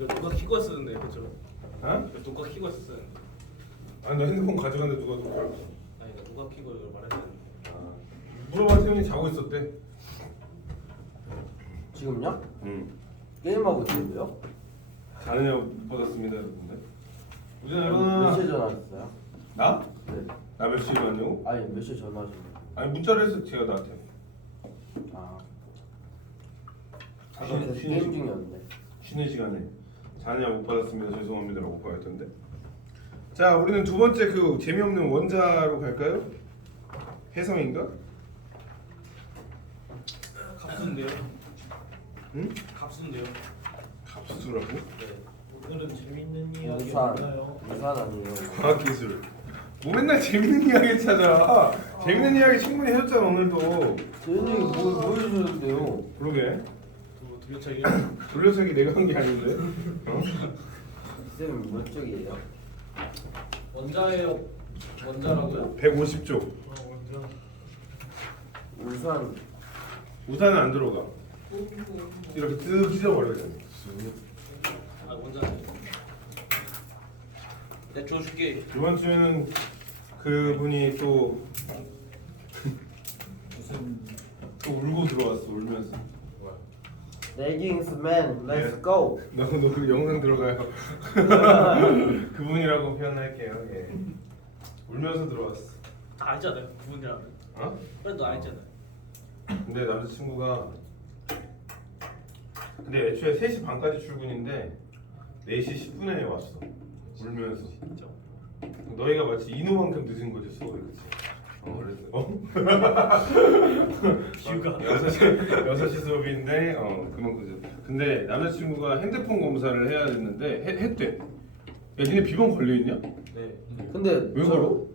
이거 누가 키고 했었는데 그죠? 어? 이거 누가 키고 했었는데. 아니 너 핸드폰 가져갔는데 누가 놓고 알았어? 아니 나 누가 키고 이걸 말했는데. 아, 물어봐 태훈이 자고 있었대. 지금요? 응. 게임하고 있는데요? 자느냐고 못 받았습니다 여러분들. 우진아 몇 일어나. 시에 전화하셨어요? 나? 네. 나 몇 시에 일어났냐고? 아니 몇 시에 전화하셨나요? 아니 문자를 했어 제가 나한테. 아 아, 계속 게임 중이었는데. 쉬는 시간에 자느냐 못 받았습니다 죄송합니다라고 보였던데. 자 우리는 두 번째 그 재미없는 원자로 갈까요? 해성인가? 갑수인데요? 응? 갑수인데요? 갑수라고? 네. 오늘은 재밌는 이야기 우산 없나요? 우산 아니에요. 과학기술. 뭐 맨날 재밌는 이야기 찾아. 재밌는 이야기 충분히 해줬잖아 오늘도. 재현이 뭐 해주셨는데요? 그러게. 또 돌려차기. 돌려차기 내가 한 게 아닌데. 어? 쌤 몇 쪽이에요? 원자예요. 원자라고요? 150조. 원자. 우산 우산은 안 들어가. 이렇게 쓱 찢어버려야 돼. 아 원자. 내가 줘줄게. 이번 주에는 그분이 또 무슨 또 울고 들어왔어 울면서. 레깅스맨 렛츠 고. 너그 영상 들어가요. 그분이라고 표현할게요. 예. 울면서 들어왔어. 다 알잖아요. 그분이라면. 어? 그래 너 알잖아. 근데 남자친구가 근데 애초에 3시 반까지 출근인데 4시 10분에 왔어. 울면서. 진짜. 너희가 마치 인우만큼 늦은 거지 수업에 그치? 그래서 비유가. 6시 수업인데 그만큼 늦어. 근데 남자친구가 핸드폰 검사를 해야 됐는데 했대. 야 니네 비번 걸려있냐? 네. 근데 왜 저- 걸어?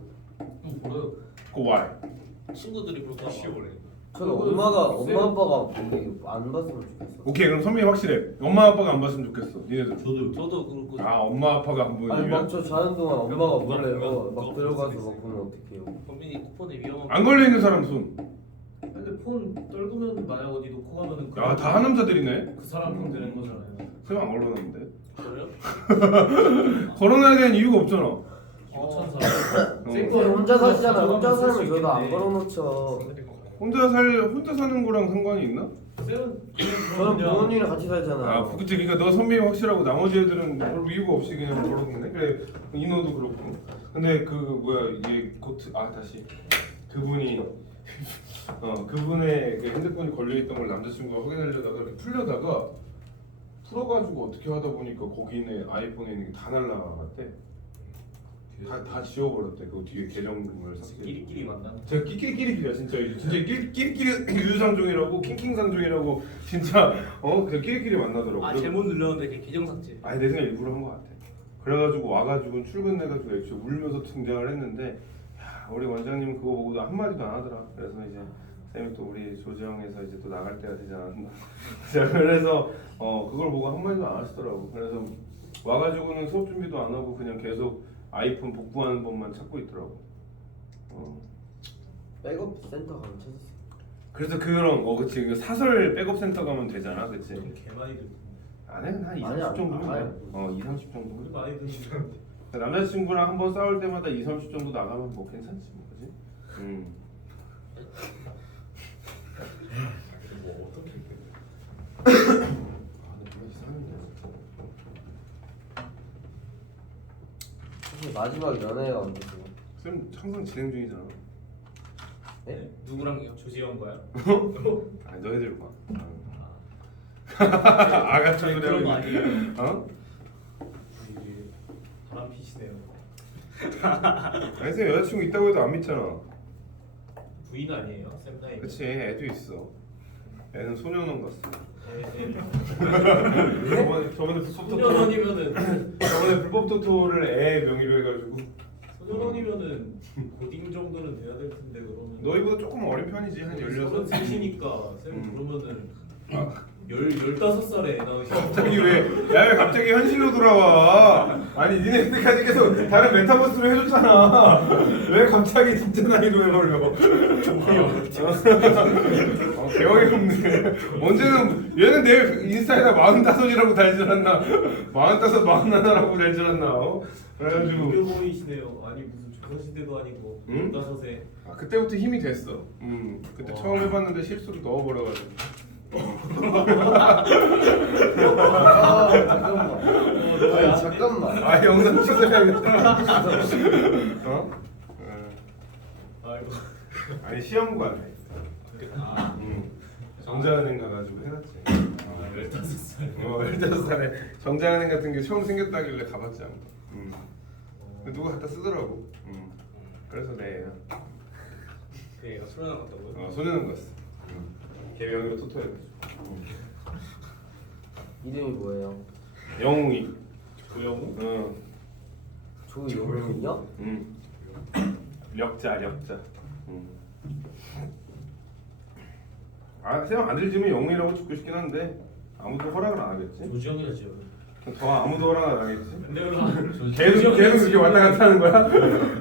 뭐요? 그거 why? 친구들이 볼까 봐. 저는 엄마 아빠가 안 봤으면 좋겠어. 오케이 그럼 선민이 확실해. 엄마 아빠가 안 봤으면 좋겠어 니네들. 저도 그렇고. 아 엄마 아빠가 안 보는 아니 이유야? 막 저 자는 동안 엄마가 몰래 그거 막 들어가서 막 보면 어떡해요? 범인이 쿠폰에 위험한. 안 걸려있는 사람 손. 근데 폰 떨구면 만약 어디 놓고 가면은 야 다 하남자들이네. 그 사람 폰 되는 거잖아요. 쌤 안 걸어놨는데. 그래요? 걸어놔야 되는 이유가 없잖아. 기호천사. 쌤 혼자 사시잖아. 혼자 살면 저도 안 걸어놓죠. 혼자 사는 거랑 상관이 있나? 쌤은 저는 부모님이랑 같이 살잖아요. 아, 그치. 그러니까 너 선배이 확실하고 나머지 애들은 별 이유가 없이 그냥 걸어놓네. 그래, 인호도 그렇고. 근데 그 뭐야 이게 코트 다시 그분이 그분의 그 핸드폰이 걸려 있던 걸 남자친구가 확인하려다가 이렇게 풀려다가 풀어가지고 어떻게 하다 보니까 거기 있는 아이폰에 있는 게 다 날라갔대. 다 지워버렸대. 그 뒤에 계정을 삭제. 끼리끼리 만나. 제가 끼리끼리야 진짜 이제 진짜 끼리끼리 유유상종이라고 킹킹상종이라고 진짜 그 끼리끼리 만나더라고. 아 잘못 눌렀는데 그게 계정 삭제. 아니 내 생각 일부러 한 것 같아. 그래가지고 와가지고 출근해가지고 애초에 울면서 등장을 했는데 야, 우리 원장님 그거 보고도 한 마디도 안 하더라. 그래서 이제 쌤이 또 우리 조지영에서 이제 또 나갈 때가 되지 않았나. 자 그래서 그걸 보고 한 마디도 안 하시더라고. 그래서 와가지고는 수업 준비도 안 하고 그냥 계속 아이폰 복구하는 법만 찾고 있더라고. 백업 센터 가면 찾았어요. 그래서 그런 그치 그 사설 백업 센터 가면 되잖아, 그치? 개 많이 듣고. 안 해, 한 2, 아니야, 30 정도면 아니야. 돼. 2, 30 정도. 많이 듣는. 남자친구랑 한번 싸울 때마다 2, 30 정도 나가면 뭐 괜찮지, 뭐, 그지? 뭐 어떻게? 근데 뭐가 이상하네. 사실 마지막 연애가 언제죠? 쌤 항상 진행 중이잖아. 네? 누구랑요? 조지현과요? 아, 너희들과. 아 같은 소리 그런 거 하고. 아니에요? 이게 바람 피시네요. 아니 쌤 여자친구 있다고 해도 안 믿잖아. 부인 아니에요? 쌤 나이. 그치, 애도 있어. 애는 소년원 갔어. 저번에 불법 토토. 소년원이면은 저번에 불법 토토를 애 명의로 해가지고. 소년원이면은 고딩 정도는 돼야 될 텐데 그러면. 너희보다 조금 어린 편이지, 한 16. 33이니까 쌤 그러면은 15살에 나오신 갑자기 왜 갑자기 현실로 돌아와? 아니 니네 여태까지 계속 다른 메타버스로 해줬잖아. 왜 갑자기 진짜 나이로 해버려? 개어이 없네. 언제는 얘는 내 인스타에다 45이라고 달지 않았나? 45, 41라고 달지 않았나? 그래가지고 꽤 보이시네요. 아니 무슨 조선시대도 아니고 응? 15에 그때부터 힘이 됐어. 그때 와. 처음 해봤는데 실수로 넣어버려가지고. 잠깐만. 아 영상 취소해야겠다. 어? 아이고. 아니 시험관에 아, 정자은행 가가지고 해놨지. 15살. 15살에 정자은행 같은 게 처음 생겼다길래 가봤지 않고. 누가 갖다 쓰더라고. 그래서 내 그 애가 소리 나갔다고요? 소년원 갔어. 개명으로 토토해가지고. 이름이 뭐예요? 영웅이. 조영우? 조영이요? 력자. 쌤 아들 지면 영웅이라고 짓고 싶긴 한데 아무도 허락을 안 하겠지. 조지영이라 지금. 더 아무도 허락을 안 하겠지. 근데 그럼 계속 그렇게 왔다 갔다 하는 거야?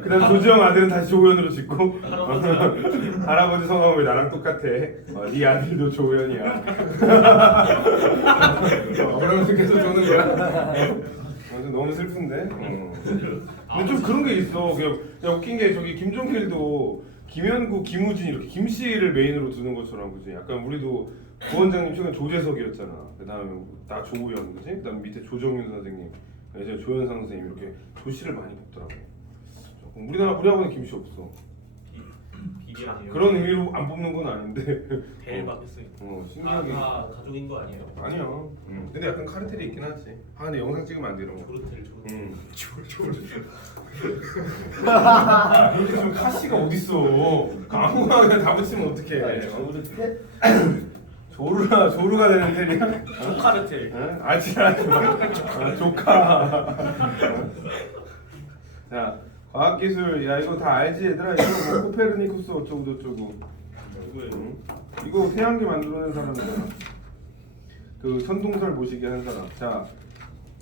그다음 조지영 아들은 다시 조우현으로 짓고 할아버지 성함은 왜 나랑 똑같아? 네 아들도 조우현이야. 그러면서 계속 조는 거야. 너무 슬픈데. 근데 좀 그런 게 있어. 그냥 웃긴 게 저기 김종필도 김현구, 김우진 이렇게 김씨를 메인으로 두는 것처럼 그지. 약간 우리도 부원장님 최근 조재석이었잖아. 그다음에 나 조우현 그지. 그다음 밑에 조정윤 선생님, 이제 조현상 선생님 이렇게 조씨를 많이 뽑더라고. 우리 학원에 김씨 없어. 비비안이요. 그런 의미로 안 뽑는 건 아닌데. 대박 했어요. 신기하게. 다 가족인 거 아니에요? 아니야. 근데 약간 카르텔이 있긴 하지. 근데 영상 찍으면 안 돼 이런 거. 조르텔. 요즘 카시가 어딨어? 아무거나 그냥 다 붙이면 어떡해? 조르테? 조루가 되는 텔이야? 조카르텔. 응? 아지라 조카. 자, 과학기술. 야 이거 다 알지 얘들아? 이거 뭐 코페르니쿠스 어쩌고 저쩌고. 응? 이거 태양계 만들어낸 사람이잖아. 그 선동설 모시게 한 사람. 자,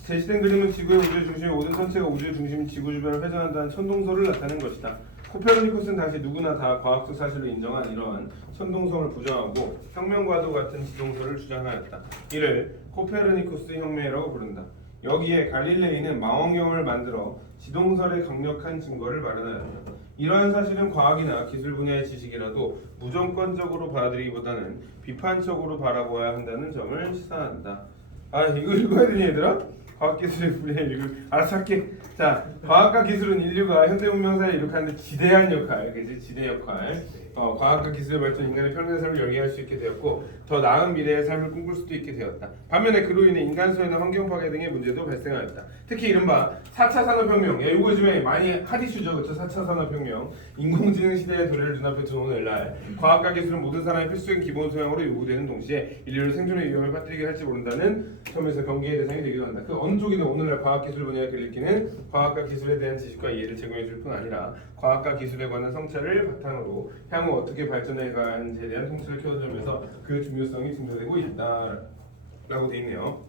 제시된 그림은 지구의 우주의 중심이 모든 천체가 우주의 중심인 지구 주변을 회전한다는 천동설을 나타낸 것이다. 코페르니쿠스는 당시 누구나 다 과학적 사실로 인정한 이러한 천동설을 부정하고 혁명과도 같은 지동설을 주장하였다. 이를 코페르니쿠스 혁명이라고 부른다. 여기에 갈릴레이는 망원경을 만들어 지동설의 강력한 증거를 마련하였다. 이러한 사실은 과학이나 기술 분야의 지식이라도 무조건적으로 받아들이기보다는 비판적으로 바라보아야 한다는 점을 시사한다. 아 이거 읽어야 되니 얘들아? 과학기술의 분야에 알아서 할게. 자, 과학과 기술은 인류가 현대문명 사이에 이룩하는데 지대한 역할, 그지? 지대 역할. 과학과 기술의 발전 인간의 편리한 삶을 영위할 수 있게 되었고 더 나은 미래의 삶을 꿈꿀 수도 있게 되었다. 반면에 그로 인해 인간 소외나 환경 파괴 등의 문제도 발생하였다. 특히 이른바 4차 산업혁명, 이거 요즘에 많이 핫 이슈죠, 그렇죠? 4차 산업혁명, 인공지능 시대의 도래를 눈앞에 둔 오늘날 과학과 기술은 모든 사람의 필수적인 기본 소양으로 요구되는 동시에 인류를 생존의 위험에 빠뜨리게 할지 모른다는 점에서 경계의 대상이 되기도 한다. 그 어느 쪽이든 오늘날 과학기술 분야에 길리키는 과학과 기술에 대한 지식과 이해를 제공해 줄 뿐 아니라 과학과 기술에 관한 성찰을 바탕으로 향후 어떻게 발전해 가는지에 대한 통찰을 키워준 점에서 그 중요성이 증가되고 있다라고 돼 있네요.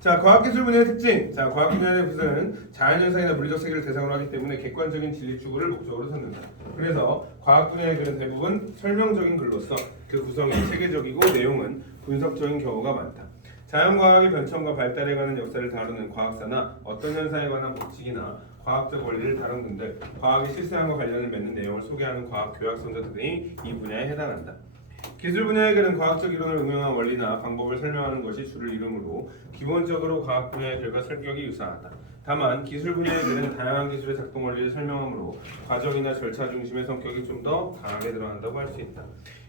자, 과학기술 분야의 특징. 자, 과학 분야의 기술은 자연현상이나 물리적 세계를 대상으로 하기 때문에 객관적인 진리 추구를 목적으로 삼는다. 그래서 과학 분야의 글은 대부분 설명적인 글로서 그 구성이 체계적이고 내용은 분석적인 경우가 많다. 자연과학의 변천과 발달에 관한 역사를 다루는 과학사나 어떤 현상에 관한 법칙이나 과학적 원리를 다룬 글들, 과학의 실생활과 관련을 맺는 내용을 소개하는 과학 교양 성저 등이 이 분야에 해당한다. 기술 분야의 글은 과학적 이론을 응용한 원리나 방법을 설명하는 것이 주를 이루므로 기본적으로 과학 분야의 글과 성격이 유사하다. 다만 기술 분야의 글은 다양한 기술의 작동 원리를 설명하므로 과정이나 절차 중심의 성격이 좀 더 강하게 드러난다고 할 수 있다.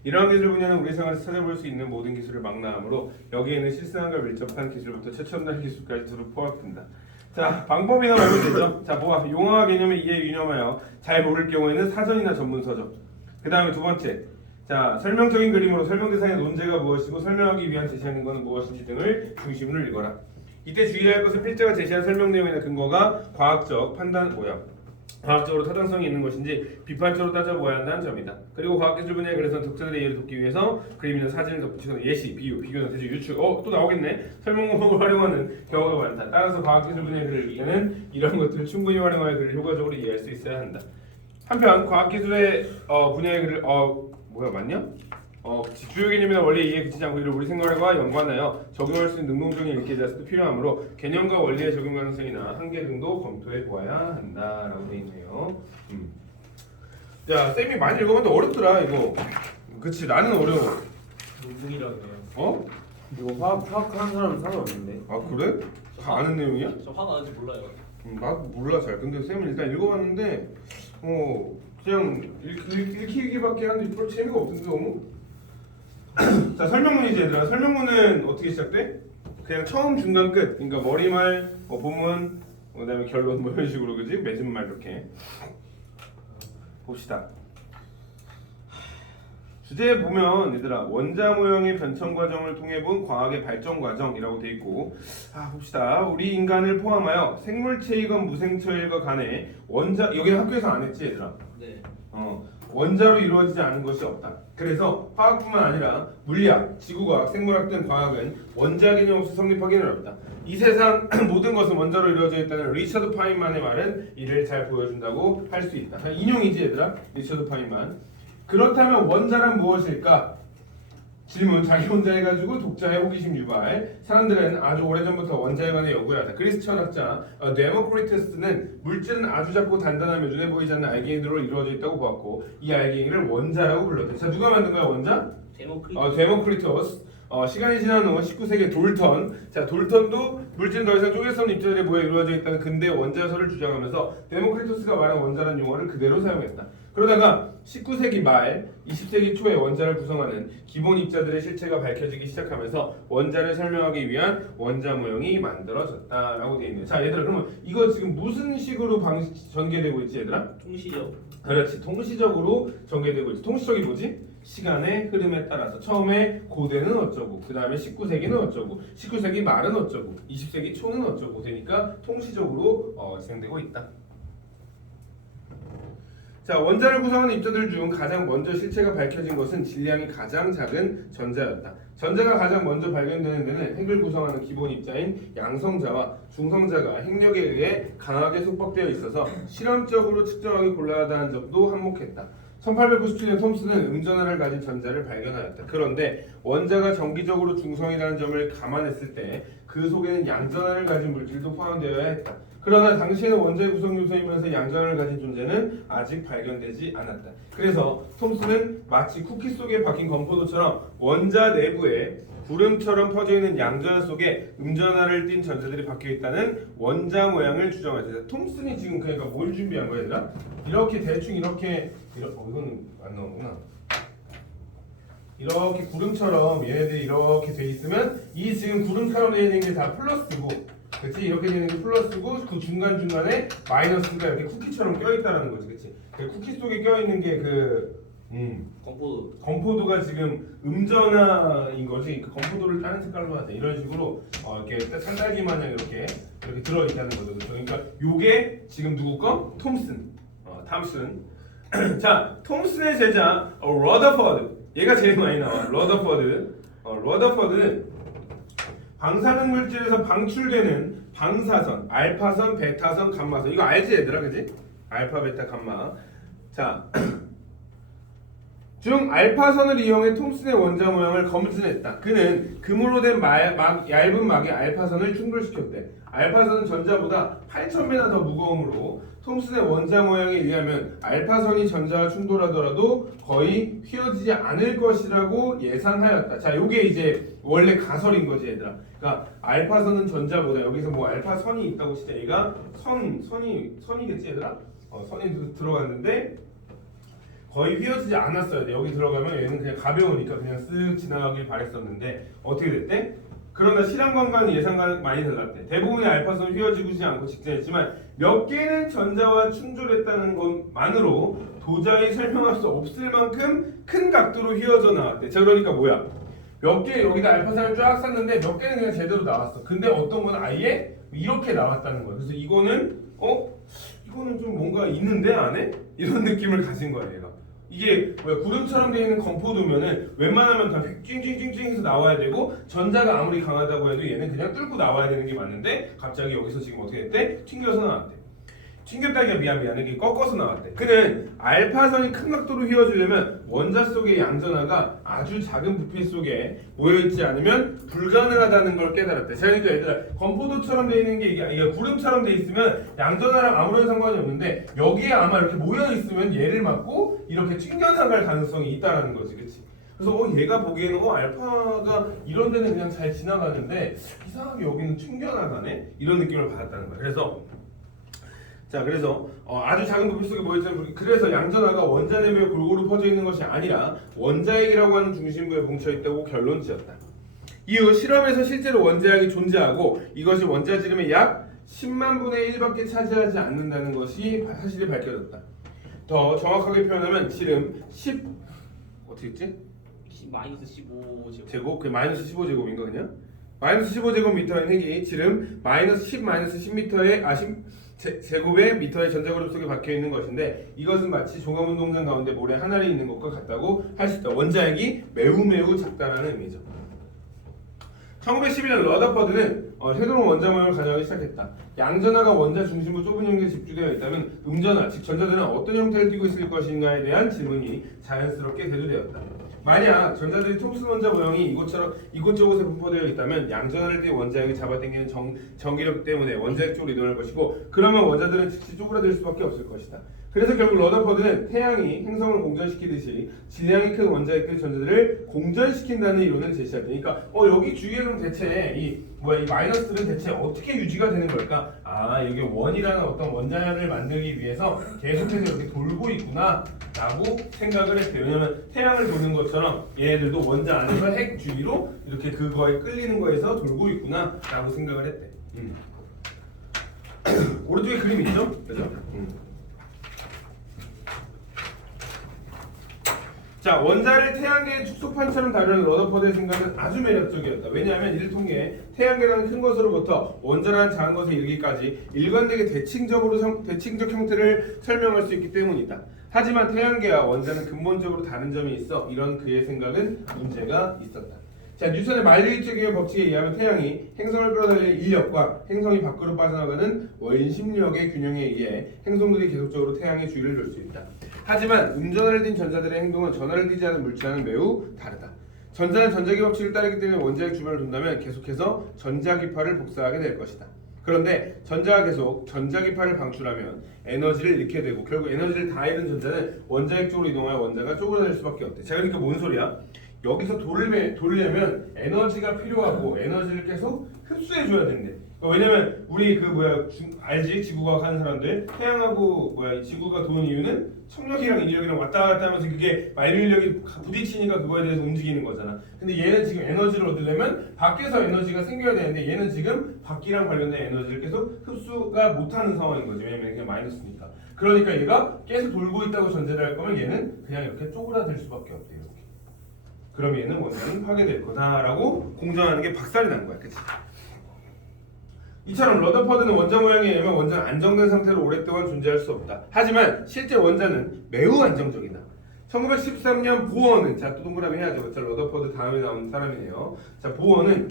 이러한 기술 분야는 우리 생활에서 찾아볼 수 있는 모든 기술을 망라하므로 여기에는 실생활과 밀접한 기술부터 최첨단 기술까지 두루 포함된다. 자, 방법이나 말면 되죠. 자, 용어와 개념의 이해에 유념하여 잘 모를 경우에는 사전이나 전문서적. 그 다음에 두 번째, 자, 설명적인 그림으로 설명 대상의 논제가 무엇이고 설명하기 위한 제시하는 것은 무엇인지 등을 중심으로 읽어라. 이때 주의할 것은 필자가 제시한 설명 내용이나 근거가 과학적 판단 과학적으로 타당성이 있는 것인지 비판적으로 따져보아야 한다는 점이다. 그리고 과학기술 분야에 그래서 독자들의 이해를 돕기 위해서 그림이나 사진을 덧붙이거나 예시, 비유, 비교나 대조, 유추 또 나오겠네. 설명문법을 활용하는 경우가 많다. 따라서 과학기술 분야의 글을 읽기에는 이런 것들을 충분히 활용하여 글을 효과적으로 이해할 수 있어야 한다. 한편 과학기술의 분야의 글을 맞냐? 주요 개념이나 원리 이해에 그치지 않고 이를 우리 생활과 연관하여 적용할 수 있는 능동적인 읽기 자세도 필요하므로 개념과 원리의 적용 가능성이나 한계 등도 검토해 보아야 한다라고 돼 있네요. 야, 쌤이 많이 읽어봤는데 어렵더라 이거. 그치, 나는 어려워. 문중이라고 해요. 어? 이거 화학하는 사람은 상관없는데. 아 그래? 다 아는 내용이야? 저 화가 나는지 몰라요. 나도 몰라 잘. 근데 쌤은 일단 읽어봤는데 그냥 읽히기밖에 하는데 별로 재미가 없던데 너무. 자, 설명문이지 얘들아. 설명문은 어떻게 시작돼? 그냥 처음 중간 끝. 그러니까 머리말, 본문, 그다음에 결론 뭐 이런 식으로 그지? 맺은말 이렇게. 봅시다. 주제에 보면 얘들아 원자 모형의 변천 과정을 통해 본 과학의 발전 과정이라고 돼 있고, 봅시다. 우리 인간을 포함하여 생물체이건 무생체이건 간에 원자, 여기는 학교에서 안 했지 얘들아. 네. 원자로 이루어지지 않은 것이 없다. 그래서 화학뿐만 아니라 물리학, 지구과학, 생물학 등 과학은 원자 개념 없이 성립하기는 어렵다. 이 세상 모든 것은 원자로 이루어져 있다는 리처드 파인만의 말은 이를 잘 보여준다고 할 수 있다. 인용이지 얘들아. 리처드 파인만. 그렇다면 원자란 무엇일까? 질문 자기 혼자 해가지고 독자의 호기심 유발. 사람들은 아주 오래전부터 원자에 관해 연구를 하다. 그리스 철학자 데모크리투스는 물질은 아주 작고 단단하며 눈에 보이지 않는 알갱이들로 이루어져 있다고 보았고 이 알갱이를 원자라고 불렀대. 자, 누가 만든 거야 원자? 데모크리투스. 시간이 지난 후 19세기 돌턴. 자, 돌턴도 물질은 더 이상 쪼개 수 없는 입자들의 모여 이루어져 있다는 근대 원자설을 주장하면서 데모크리투스가 말한 원자라는 용어를 그대로 사용했다. 그러다가 19세기 말 20세기 초에 원자를 구성하는 기본 입자들의 실체가 밝혀지기 시작하면서 원자를 설명하기 위한 원자 모형이 만들어졌다라고 되어 있네요. 자, 얘들아 그러면 이거 지금 무슨 식으로 전개되고 있지 얘들아? 통시력. 그렇지, 통시적으로 전개되고 있지. 통시적이 뭐지? 시간의 흐름에 따라서 처음에 고대는 어쩌고, 그 다음에 19세기는 어쩌고, 19세기 말은 어쩌고, 20세기 초는 어쩌고 되니까 통시적으로 진행되고 있다. 자, 원자를 구성하는 입자들 중 가장 먼저 실체가 밝혀진 것은 질량이 가장 작은 전자였다. 전자가 가장 먼저 발견되는 데는 핵을 구성하는 기본 입자인 양성자와 중성자가 핵력에 의해 강하게 속박되어 있어서 실험적으로 측정하기 곤란하다는 점도 한몫했다. 1897년 톰슨은 음전하를 가진 전자를 발견하였다. 그런데 원자가 정기적으로 중성이라는 점을 감안했을 때 그 속에는 양전하를 가진 물질도 포함되어야 했다. 그러나 당시에는 원자의 구성 요소이면서 양전하를 가진 존재는 아직 발견되지 않았다. 그래서 톰슨은 마치 쿠키 속에 박힌 건포도처럼 원자 내부에 구름처럼 퍼져있는 양전하 속에 음전하를 띤 전자들이 박혀있다는 원자 모양을 주장하였다. 톰슨이 지금 그러니까 뭘 준비한 거야 얘들아? 이렇게 대충 이거는 안 나오구나. 이렇게 구름처럼 얘네들이 이렇게 돼 있으면 이 지금 구름처럼 돼 있는 게 다 플러스고, 그렇지? 이렇게 되는 게 플러스고 그 중간 중간에 마이너스가 이렇게 쿠키처럼 껴 있다는 거지, 그렇지? 그 쿠키 속에 껴 있는 게 건포도가 지금 음전하인 거지. 그 건포도를 다른 색깔로 하자. 이런 식으로 이렇게 산딸기 마냥 이렇게 들어 있다는 거죠, 그렇죠? 그러니까 요게 지금 누구 거? 톰슨. 자, 톰슨의 제자 러더퍼드. 얘가 제일 많이 나와. 러더퍼드는 방사능 물질에서 방출되는 방사선, 알파선, 베타선, 감마선. 이거 알지 얘들아, 그지? 알파, 베타, 감마. 자, 중 알파선을 이용해 톰슨의 원자 모형을 검증했다. 그는 금으로 된 얇은 막에 알파선을 충돌시켰대. 알파선은 전자보다 8,000배나 더 무거우므로 톰슨의 원자 모형에 의하면 알파선이 전자와 충돌하더라도 거의 휘어지지 않을 것이라고 예상하였다. 자, 요게 이제 원래 가설인 거지 얘들아. 그러니까 알파선은 전자보다, 여기서 뭐 알파선이 있다고 진짜 얘가 선이겠지 얘들아? 선이 들어갔는데 거의 휘어지지 않았어야 돼. 여기 들어가면 얘는 그냥 가벼우니까 그냥 쓱 지나가길 바랬었는데 어떻게 됐대? 그러나 실험관과는 예상과는 많이 달랐대. 대부분의 알파선은 휘어지지 않고 직전했지만 몇 개는 전자와 충돌했다는 것만으로 도저히 설명할 수 없을 만큼 큰 각도로 휘어져 나왔대. 자, 그러니까 뭐야? 몇 개 여기다 알파선을 쫙 쌌는데 몇 개는 그냥 제대로 나왔어. 근데 어떤 건 아예 이렇게 나왔다는 거야. 그래서 이거는 이거는 좀 뭔가 있는데 안에? 이런 느낌을 가진 거야 얘가. 이게 왜 구름처럼 되어 있는 건포도면은 웬만하면 다 찡찡찡찡해서 나와야 되고 전자가 아무리 강하다고 해도 얘는 그냥 뚫고 나와야 되는 게 맞는데 갑자기 여기서 지금 어떻게 됐대? 튕겨서 나왔대. 튕겼다기가 미안해 이게 꺾어서 나왔대. 그는 알파선이 큰 각도로 휘어지려면 원자 속의 양전하가 아주 작은 부피 속에 모여있지 않으면 불가능하다는 걸 깨달았대. 자, 그러니까 얘들아 건포도처럼 돼 있는 게 이게 구름처럼 돼 있으면 양전하랑 아무런 상관이 없는데 여기에 아마 이렇게 모여있으면 얘를 맞고 이렇게 튕겨나갈 가능성이 있다라는 거지, 그치? 그래서 얘가 보기에는 알파가 이런 데는 그냥 잘 지나가는데 이상하게 여기는 튕겨나가네? 이런 느낌을 받았다는 거야. 그래서 아주 작은 부피 속에 모여있는 그래서 양전하가 원자 내부에 골고루 퍼져 있는 것이 아니라 원자핵이라고 하는 중심부에 뭉쳐 있다고 결론 지었다. 이후 실험에서 실제로 원자핵이 존재하고 이것이 원자지름의 약 10만 분의 1밖에 차지하지 않는다는 것이 사실이 밝혀졌다. 더 정확하게 표현하면 지름 10 어떻게 했지? 마이너스 15 제곱 그 마이너스 15제곱인 거 그냥? 마이너스 15제곱미터인 핵이 지름 마이너스 10 마이너스 10m의 10 제곱의 미터의 전자그룹 속에 박혀 있는 것인데 이것은 마치 종합운동장 가운데 모래 한 알이 있는 것과 같다고 할 수 있다. 원자핵이 매우 작다라는 의미죠. 1911년 러더퍼드는 새로운 원자 모형을 가져가기 시작했다. 양전하가 원자 중심부 좁은 영역에 집중되어 있다면 음전하, 즉 전자들은 어떤 형태를 띠고 있을 것인가에 대한 질문이 자연스럽게 대두되었다. 만약 전자들이 톰슨 원자 모형이 이곳저곳에 분포되어 있다면 양전하를 띠 원자핵이 잡아당기는 전기력 때문에 원자핵 쪽으로 이동할 것이고 그러면 원자들은 즉시 쪼그라들 수밖에 없을 것이다. 그래서 결국 러더퍼드는 태양이 행성을 공전시키듯이 질량이 큰 원자핵들 전자들을 공전시킨다는 이론을 제시했다. 그러니까 여기 주위에 그럼 대체 이 마이너스들은 대체 어떻게 유지가 되는 걸까? 이게 원이라는 어떤 원자를 만들기 위해서 계속해서 이렇게 돌고 있구나 라고 생각을 했대요. 왜냐면 태양을 도는 것처럼 얘네들도 원자 안에서 핵 주위로 이렇게 그거에 끌리는 거에서 돌고 있구나 라고 생각을 했대. 오른쪽에 그림 있죠? 그죠? 자, 원자를 태양계의 축소판처럼 다루는 러더퍼드의 생각은 아주 매력적이었다. 왜냐하면 이를 통해 태양계라는 큰 것으로부터 원자라는 작은 것에 이르기까지 일관되게 대칭적 형태를 설명할 수 있기 때문이다. 하지만 태양계와 원자는 근본적으로 다른 점이 있어 이런 그의 생각은 문제가 있었다. 자, 뉴턴의 만리일체계의 법칙에 의하면 태양이 행성을 끌어당기는 인력과 행성이 밖으로 빠져나가는 원심력의 균형에 의해 행성들이 계속적으로 태양의 주위를 돌 수 있다. 하지만 음전하를 띤 전자들의 행동은 전하를 띠지 않은 물질과는 매우 다르다. 전자는 전자기 법칙을 따르기 때문에 원자핵 주변을 돈다면 계속해서 전자기파를 복사하게 될 것이다. 그런데 전자가 계속 전자기파를 방출하면 에너지를 잃게 되고 결국 에너지를 다 잃은 전자는 원자핵 쪽으로 이동하여 원자가 쪼그라들 수밖에 없대. 자, 그러니까 뭔 소리야? 여기서 돌려면 에너지가 필요하고 에너지를 계속 흡수해줘야 된대. 왜냐면 우리 알지? 지구과학 하는 사람들 태양하고 지구가 도는 이유는 청력이랑 인력이랑 왔다 갔다 하면서 그게 만유인력이 부딪히니까 그거에 대해서 움직이는 거잖아. 근데 얘는 지금 에너지를 얻으려면 밖에서 에너지가 생겨야 되는데 얘는 지금 밖이랑 관련된 에너지를 계속 흡수가 못하는 상황인 거지. 왜냐면 그냥 마이너스니까. 그러니까 얘가 계속 돌고 있다고 전제를 할 거면 얘는 그냥 이렇게 쪼그라들 수밖에 없대. 이렇게. 그럼 얘는 원자는 파괴될 거다라고 공정하는 게 박살이 난 거야. 그치? 이처럼 러더퍼드는 원자 모양에 의하면 원자는 안정된 상태로 오랫동안 존재할 수 없다. 하지만 실제 원자는 매우 안정적이다. 1913년 보어는 자, 또 동그라미 해야죠. 자, 러더퍼드 다음에 나온 사람이네요. 자, 보어는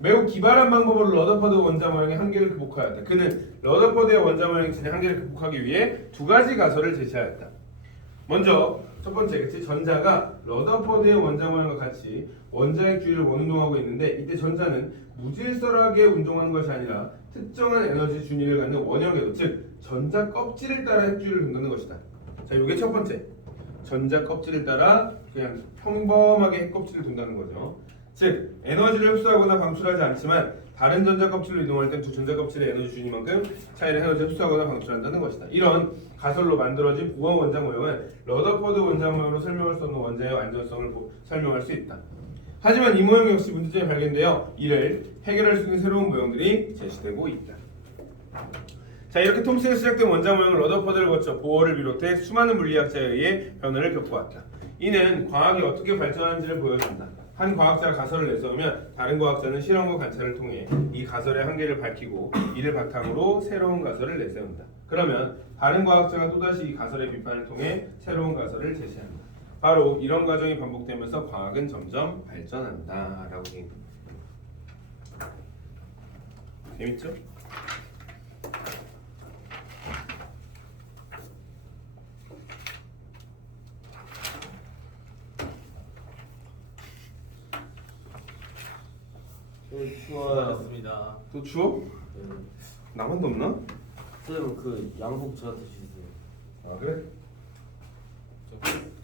매우 기발한 방법으로 러더퍼드 원자 모양의 한계를 극복하였다. 그는 러더퍼드의 원자 모양의 한계를 극복하기 위해 두 가지 가설을 제시하였다. 먼저 첫 번째, 그치? 전자가 러더퍼드의 원자 모양과 같이 원자핵 주위를 원운동하고 있는데 이때 전자는 무질서하게 운동하는 것이 아니라 특정한 에너지 준위를 갖는 원형 궤도, 즉 전자 껍질을 따라 핵 주위를 돈다는 것이다. 자, 이게 첫 번째. 전자 껍질을 따라 그냥 평범하게 핵 껍질을 돈다는 거죠. 즉 에너지를 흡수하거나 방출하지 않지만 다른 전자 껍질로 이동할 땐 두 전자 껍질의 에너지 준위만큼 차이를 에너지를 흡수하거나 방출한다는 것이다. 이런 가설로 만들어진 보어 원자 모형은 러더퍼드 원자 모형으로 설명할 수 없는 원자의 안전성을 설명할 수 있다. 하지만 이 모형 역시 문제점이 발견되어 이를 해결할 수 있는 새로운 모형들이 제시되고 있다. 자, 이렇게 톰슨에서 시작된 원자 모형은 러더퍼드를 거쳐 보어를 비롯해 수많은 물리학자에 의해 변화를 겪어왔다. 이는 과학이 어떻게 발전하는지를 보여준다. 한 과학자가 가설을 내세우면 다른 과학자는 실험과 관찰을 통해 이 가설의 한계를 밝히고 이를 바탕으로 새로운 가설을 내세운다. 그러면 다른 과학자가 또다시 이 가설의 비판을 통해 새로운 가설을 제시한다. 바로 이런 과정이 반복되면서 과학은 점점 발전한다라고 얘기해. 재밌죠? 좋아요. 수고하셨습니다. 또 추워? 네. 나만 덥나? 쌤 그 양복 저한테 주세요. 아 그래?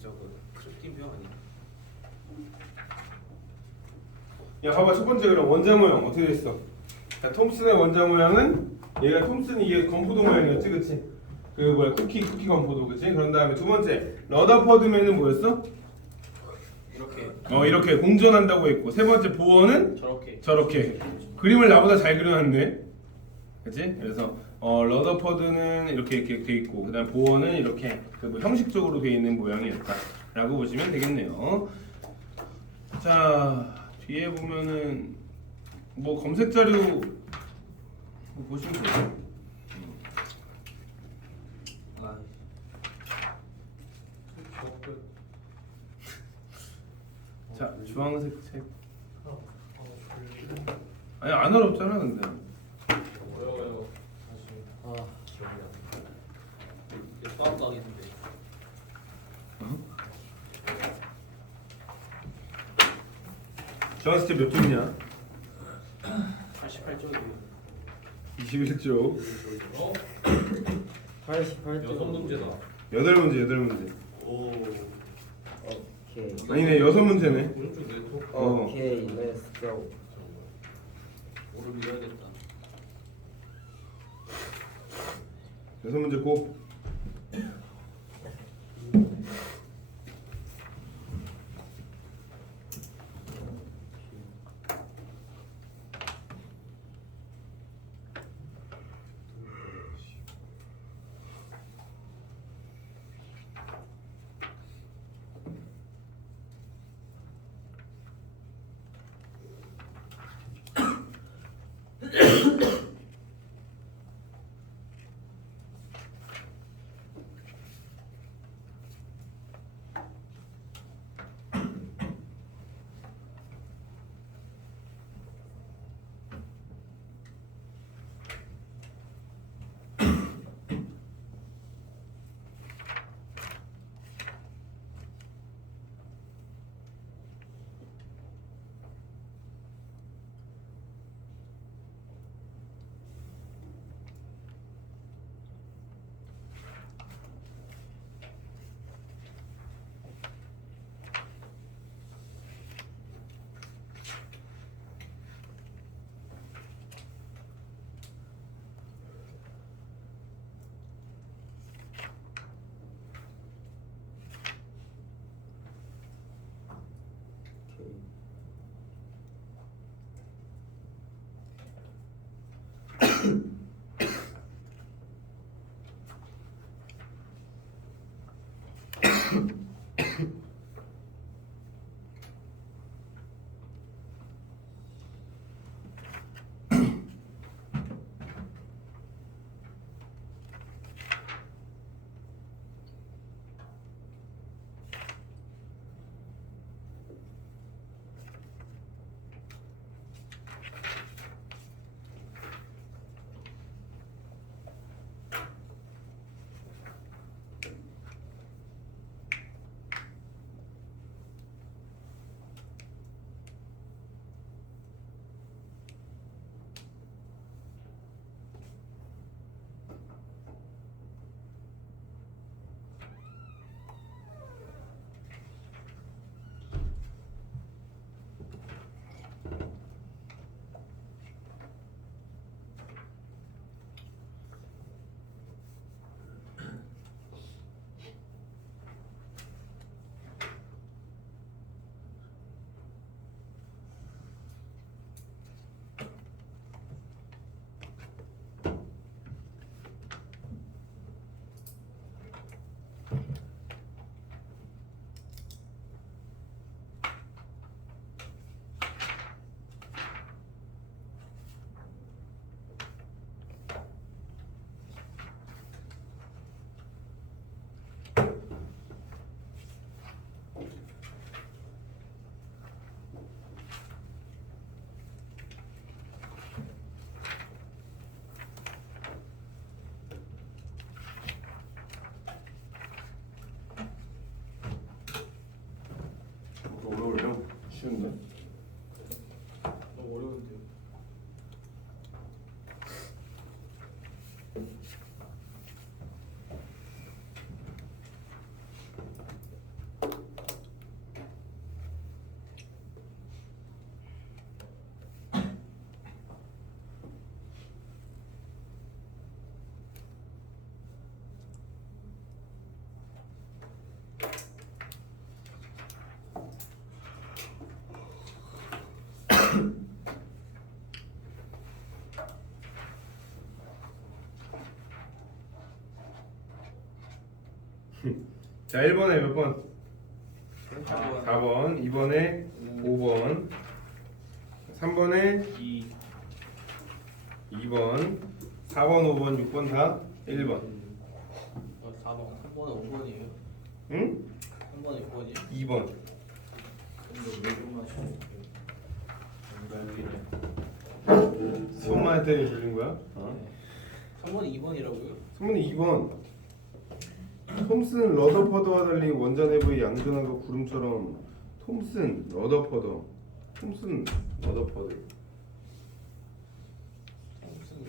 저거 크리스틴병 아니야? 야 봐봐 첫 번째 그럼 원자 모형 어떻게 됐어? 자, 톰슨의 원자 모양은 얘가 톰슨이 이게 건포도 모양이었지 그치? 그 뭐야 쿠키 건포도 그치? 그런 다음에 두 번째 러더퍼드맨은 뭐였어? 이렇게 이렇게 공존한다고 했고 세 번째 보어는 저렇게 저렇게 그림을 나보다 잘 그려놨네 그치? 그래서 러더퍼드는 이렇게 돼 있고 그 다음 보어는 이렇게 그뭐 형식적으로 돼 있는 모양이었다 라고 보시면 되겠네요. 자 뒤에 보면은 뭐 검색 자료 뭐 보시면 돼요. 아, 자 주황색 책 아니 안 어렵잖아 근데 어려워요. 사실 아 기억이 안 나. 이거 수학 가겠는데. 주황색 책 몇 쪽이냐? 88쪽이에요. 21쪽 88점. 여섯 문제다. 8문제 오. 오케이. 아니네 6문제네 오른쪽 네트워크. 오케이. 렛츠 고. 오를 밀어야겠다. 6문제 고 어려운데요. 자 1번에 몇 번? 4번. 4번 2번에 5번 3번에 2번 4번 5번 6번 다 1번 4번. 3번에 5번이에요. 응? 3번에 6번이에요. 2번 손만 때문에 들린 거야? 어? 3번이 2번이라고요? 3번이 2번 톰슨 러더퍼더와 달리 원자 내부의 양전하고 구름처럼 톰슨 러더퍼더 톰슨 러더퍼더 무슨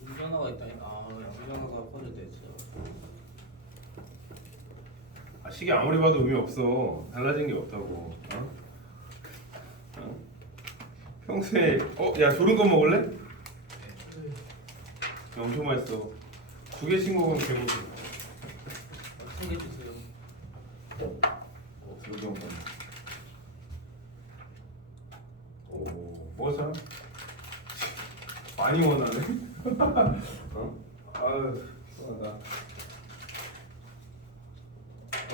운전화가 있다니까. 아, 운전화가 퍼즐됐죠. 아, 시계 아무리 봐도 의미 없어. 달라진 게 없다고. 어? 어? 평소에 야 조른 거 먹을래? 야, 엄청 맛있어. 2개씩 먹으면 배고프. 챙겨주세요. 여기 한 번. 오, 먹었어? 많이 원하네. 어? 아유, 나.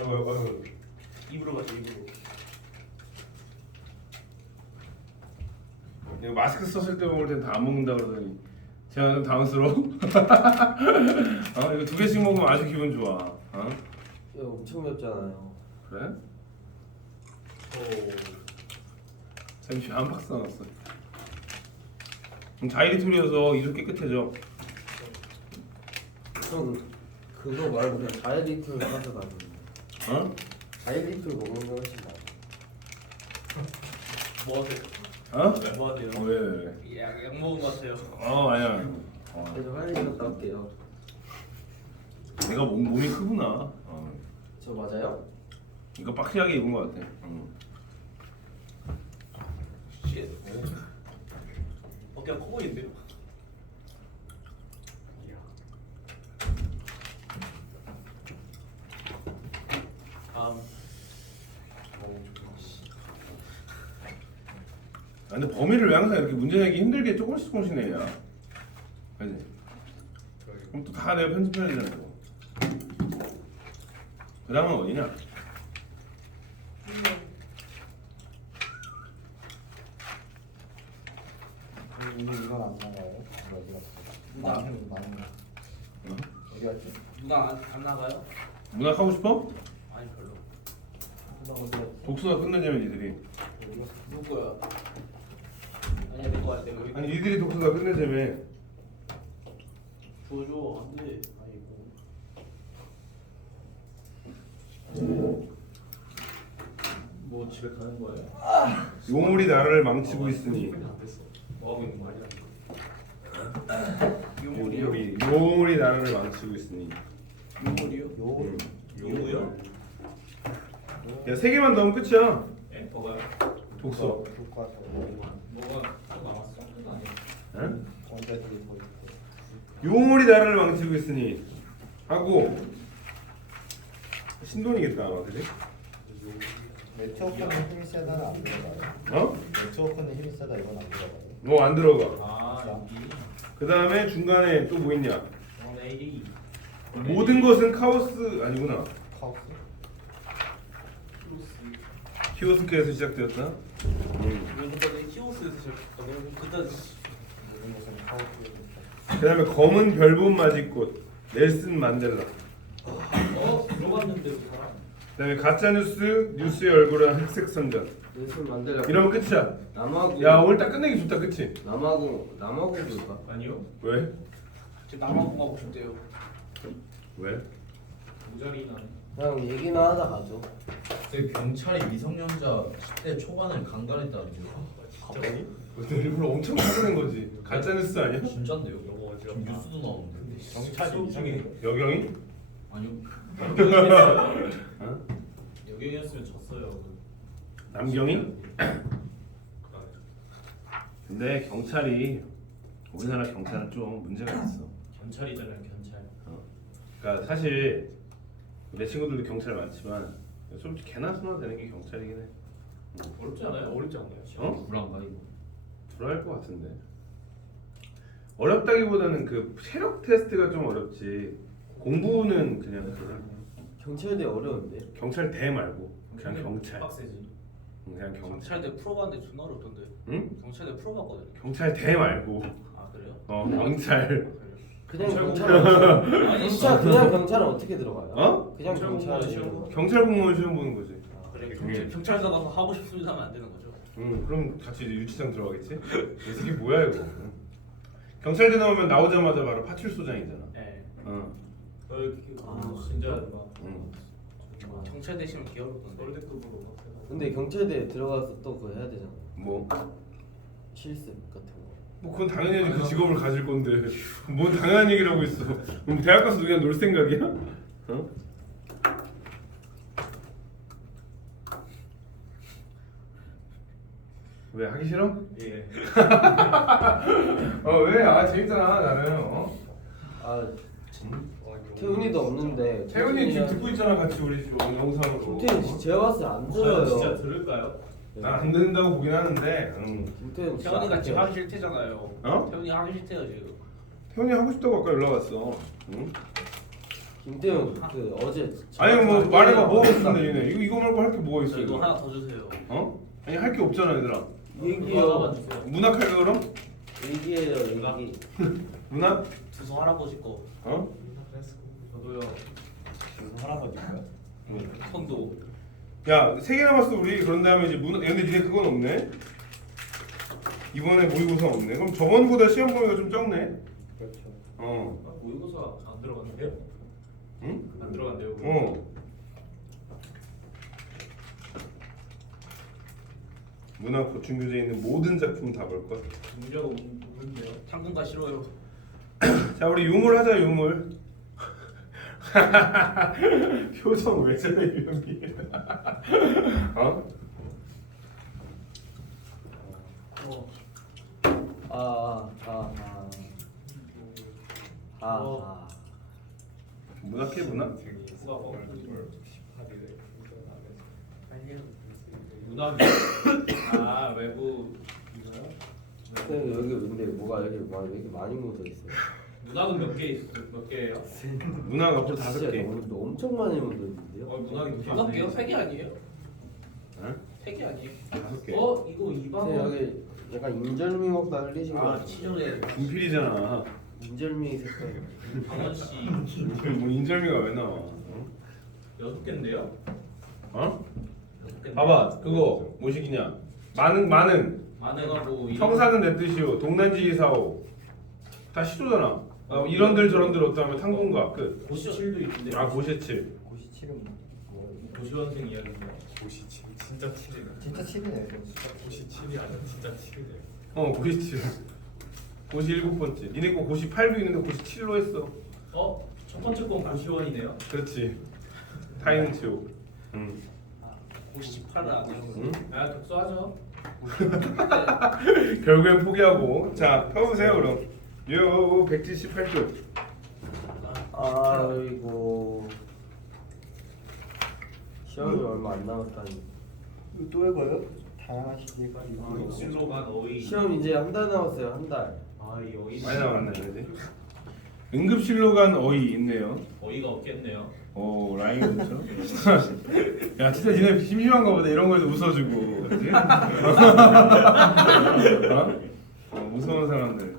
아유. 입으로 가죠, 입으로. 이거 마스크 썼을 때 먹을 땐 다 안 먹는다 그러더니 제가 좀 당황스러워. 이거 2개씩 먹으면 아주 기분 좋아. 어? 이거 엄청 맵잖아요. 그래? 잠시 한 박스 나왔어. 자이리툴이어서 이도 깨끗해져. 전 그거 말고 그냥 다이리틀 가져가는. 어? 다이리틀 먹는 게 훨씬 나아. 뭐 하세요? 어? 뭐 하세요? 왜? 약 먹은 것 같아요. 아니야. 그래서 화장실 갔다 올게요. 내가 몸이 크구나. 저 맞아요? 이거 빡시하게 입은 것 같아. 쉣. 어깨가 커 보이는데요? 근데 범위를 왜 항상 이렇게 문제 내기 힘들게 조금씩 내냐? 그지? 그럼 또 다 내가 편집해야 되잖아. 그 다음은 어디냐? 이건 안 나가요? 어디 갔어? 나. 어? 어디 갔지? 누나 안 나가요? 문학 하고 싶어? 아니 별로. 나 어디 갔어? 독서가 끝내자면 이들이. 누구 거야? 아니 내거 같아. 내가 여기 아니 이들이 독서가 끝내자며. 줘줘. 안 돼. 뭐 집에 가는 거예요? 요물이 나라를 망치고 있으니. 안 됐어. 뭐 하고 있는 말이야? 요물이 나라를 망치고 있으니. 유물이요? 요 요무요? 야 3개만 넣으면 끝이야. 예? 더가요? 독서. 교과서 뭐가 또 남았어? 끝 아니야? 응? 원자들이 보이고 요물이 나라를 망치고 있으니 하고 신돈이겠다 아마 그지? 네트워크는 힘이 세다는 안 들어가요. 어? 네트워크는 힘이 세다 이건 안 들어가요. 안 들어가. 아 여기 그 다음에 중간에 또 뭐 있냐? AD 모든 것은 카오스 아니구나. 카오스? 키오스크에서 시작되었다. 여기까지 키오스에서 시작했거든. 그때 모든 것은 카오스. 그 다음에 검은 별본 맞이꽃 넬슨 만델라. 들어갔는데 그 사람. 그 다음에 가짜뉴스 뉴스의 얼굴은 흑색 선전. 넬슨 만델라. 이러면 끝이야. 남아공. 야 오늘 딱 끝내기 좋다 그치? 남아공 볼까? 아니요? 왜? 지금 남아공 가고 싶대요. 왜? 모자리나 그냥 얘기나 하다 가죠. 경찰이 미성년자 10대 초반을 강간했다는데요. 진짜 너 일부러 엄청 사는 거지. 가짜 뉴스 아니야? 진짠데요? 너무 어지럽다. 지금 뉴스도 나오는데. 경찰이 이상해. 여경이? 아니요. 어? 여경이었으면 졌어요. 남경이? 근데 경찰이 우리나라 경찰은 좀 문제가 있어. 경찰이잖아요, 경찰. 그러니까 사실 내 친구들도 경찰 많지만 솔직히 개나 소나 되는 게 경찰이긴 해. 어렵지 않아요? 어렵지 않나요? 어? 불안가 이거. 불안할 것 같은데. 어렵다기보다는 그 체력 테스트가 좀 어렵지. 공부는 그냥 경찰대 어려운데. 경찰대 말고 그냥 경찰. 빡세지. 그냥 경찰. 경찰대 프로 봤는데 존나 어렵던데. 응? 경찰대 프로 봤거든요. 경찰대 말고. 아 그래요? 경찰. 그냥 경찰 경찰. 아니 그냥 경찰은 어떻게 들어가요? 어? 그냥 경찰 경찰 공무원 시험 경찰 공무원 시험 보는 거지. 그래 경찰서 가서 하고 싶습니다 하면 안 되는 거죠? 응. 그럼 같이 이제 유치장 들어가겠지? 이 새끼 뭐야 이거? 경찰대 나오면 나오자마자 바로 파출소장이잖아. 네. 아, 진짜 막 응. 경찰 되시면 귀여웠던데. 서울대급으로 막. 근데 경찰대 들어가서 또 그거 해야 되잖아. 뭐? 실습 같은 거. 뭐 그건 당연히 그 직업을 가질 건데 뭔 당연한 얘기를 하고 있어. 그럼 대학 가서 그냥 놀 생각이야? 어? 왜 하기 싫어? 예. 왜? 재밌잖아 나는. 아 태훈이도 없는데. 태훈이 지금 듣고 있잖아 같이 우리 지금 영상으로. 김태훈 제가 봤을 때 안 들어요. 진짜 들을까요? 난안 듣는다고 보긴 하는데. 김태훈 진짜 태훈이가 안 지금 들어요. 하기 싫대잖아요. 어? 태훈이 하기 싫대요 지금. 태훈이 하고 싶다고 아까 연락 왔어. 응? 김태훈 그 어제. 아니 뭐 말해봐 뭐가 있어 있는데 얘네 이거 말고 할 게 뭐가 있어? 저희도 이거? 하나 더 주세요. 어? 아니 할 게 없잖아 얘들아. 얘기요. 문학할까 그럼? 얘기해요 얘기. 문학? 두소 할아버지 거. 어? 저도요. 할아버지인가? 손도. 야, 3개 남았어 우리. 그런 다음에 이제 문학. 근데 니네 그건 없네. 이번에 모의고사 없네. 그럼 저번보다 시험 범위가 좀 적네. 그렇죠. 모의고사 안 들어갔는데요? 응? 안 들어간대요. 문학 보충 교재에 있는 모든 작품 다 볼 것. 문제가 없는데요? 당근가 싫어요. 자, 우리 유물 하자 유물. 표정 왜 저래 유미? 어? 문학해 문학? 문학이 외부 선생님 여기 근데 뭐가 여기 왜 이렇게 많이 묻어 있어요? 문학은 몇 개예요? 문학 앞으로 5개. 엄청 많이 묻어 있는데요? 문학이 다섯 개요? 3개 아니에요? 응? 3개 아니에요? 5개. 이거 선생님 2번 여기 약간 인절미 먹다 흘리신 거 아 같아요. 치료제. 인필이잖아. 인절미 색깔. 강원 씨. 뭐 인절미가 왜 나와? 6개인데요? 어? 봐봐 그거 뭐시기냐? 많은 만행하고 청사는 내 뜻이요 동난지사오 다 시조잖아. 이런들 저런들 어쩌면 탕군가 끝. 고시칠도 있는데. 고시칠. 고시칠은 뭐? 고시원생 이야기인데. 고시칠 진짜 7이네. 진짜 칠이네. 고시7이 아니라 진짜 7이네. 고시칠. 고시 7번째. 니네 거 고시 8도 있는데 고시 7로 했어. 첫 번째 건 고시원이네요. 그렇지. 타이는 지옥. 응. 58을 안 해요. 응? 독서하죠. 결국엔 포기하고. 자 펴보세요 그럼. 요 178쪽. 아이고 시험이 얼마 안 남았다니. 또 해봐요? 다양하시게 빨리. 실로가 너희. 시험 이제 한 달 남았어요. 한 달. 이 어이. 많이 남았네 그지? 응급실로 간 어이 있네요. 어이가 없겠네요. 오 라인 좋죠? 야 진짜 니네 심심한가 보다 이런 거에서 웃어주고 그치? 무서운 사람들.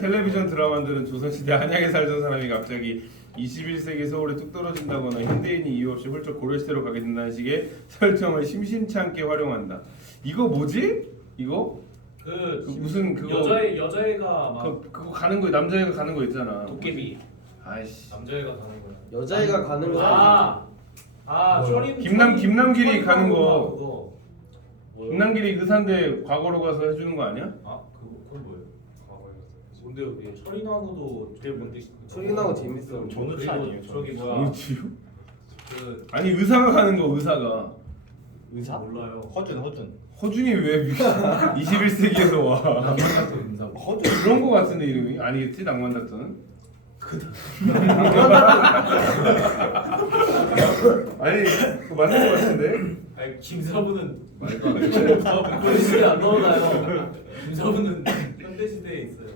텔레비전 드라마들은 조선시대 한양에 살던 사람이 갑자기 21세기 서울에 뚝 떨어진다거나 현대인이 이유 없이 훌쩍 고려시대로 가게 된다는 식의 설정을 심심치 않게 활용한다. 이거 뭐지? 이거? 무슨 그거 여자애가 막 그거 가는 거 남자애가 가는 거 있잖아. 도깨비. 아이씨. 남자애가 가는 거야. 여자애가 가는 거. 쪼림. 김남길이 가는 거. 그거. 김남길이 의사인데 과거로 가서 해주는 거 아니야? 아 그건 뭐예요? 과거에 갔어요. 뭔데요 그게? 철인하고도 그게 뭔데? 철인하고 재밌어. 전우치 아니에요? 저기 뭐야? 뭐지요? 그 아니 의사가 가는 거 의사가. 의사? 몰라요. 허준. 허준이 왜 21세기에서 와? 남자도 인사. 허준 그런 거 같은데 이름이 아니겠지 낭만 닥터는? 아니 그거 맞는 거 같은데? 아니 김사부는 말도 안 돼. 그런 시대 안 나오나요? 김사부는 현대 시대에 있어요.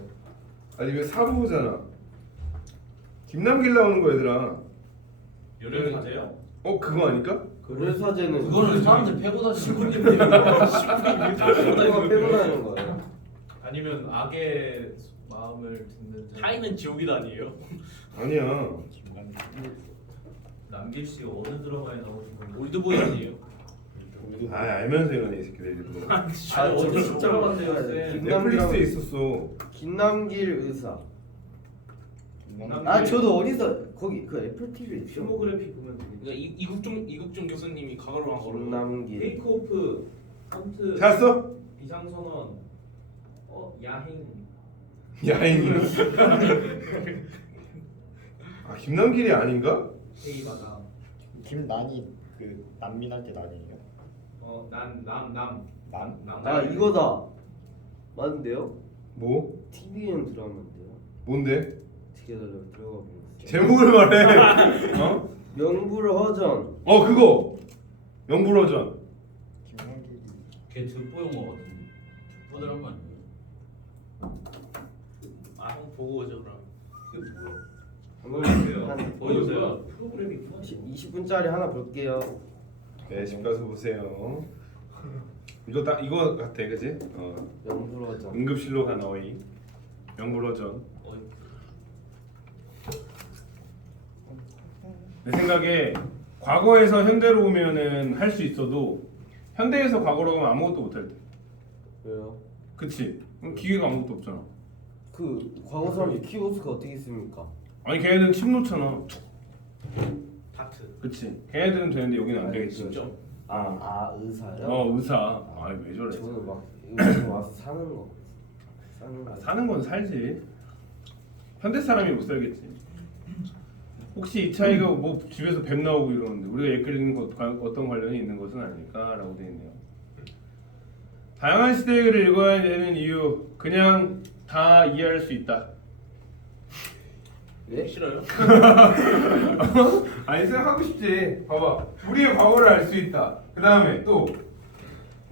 아니 왜 사부잖아. 김남길 나오는 거 얘들아. 열혈 사제요? 그거 아닐까? 그럴 사제는 그거는 사람들 패고 다니는 신부님들이 그거 빼고 다니는 거예요. 아니면 악의 마음을 듣는 타이는 지옥이다 아니에요? 아니야. 남길 씨 어느 드라마에 나오신 건가요? 올드보이 아니에요? 아 알면서 이러네 이 새끼들 일부러. 아 어제 진짜 봤는데요, 쌤. 넷플릭스에 있었어. 김남길 의사. 남길 아 저도 어디서 거기 그 애플 TV 있죠. 필모그래피 보면 그러니까 되게 이국종 교수님이 과거로 간 거로. 김남길. 테이크오프 헌트 잤어? 비상선언 야행 야인이. 아 김남길이 아닌가? 회의바다 김난이 그 난민할 때 난이에요? 난남 난? 아 이거다. 맞는데요? 뭐? TVN 드라마인데요. 뭔데? 어떻게 들어가 보겠어요. 제목을 말해. 어? 명불허전. 그거. 영불허전. 김남길이 걔 듣보 용어 같은데. 듣보 드라마 아니에요? 한번 보고 오죠 그럼. 그게 뭐야? 한번 보여주세요. 프로그램이 있구나. 20분짜리 하나 볼게요. 네, 집 가서 보세요. 이거 같아, 그지? 명불허전. 응급실로 간 어이. 영불허전. 내 생각에 과거에서 현대로 오면은 할 수 있어도 현대에서 과거로 가면 아무것도 못할 때. 왜요? 그치? 그럼 기계가 아무것도 없잖아. 그 과거 사람들 키오스크 어떻게 있습니까? 아니 걔네들은 칩 놓잖아. 다트. 그치? 걔네들은 되는데 여기는 안 되겠지. 진짜? 아 의사요? 의사. 아니 왜 저래? 저는 막 여기 와서 사는 거. 사는 건 살지. 현대 사람이 못 살겠지. 혹시 이 차이가 뭐 집에서 뱀 나오고 이러는데 우리가 옛 그리는 것 어떤 관련이 있는 것은 아닐까라고 되어 있네요. 다양한 시대의 글을 읽어야 되는 이유 그냥 다 이해할 수 있다. 네? 싫어요? 아니 생각하고 싶지. 봐봐. 우리의 과거를 알 수 있다. 그 다음에 또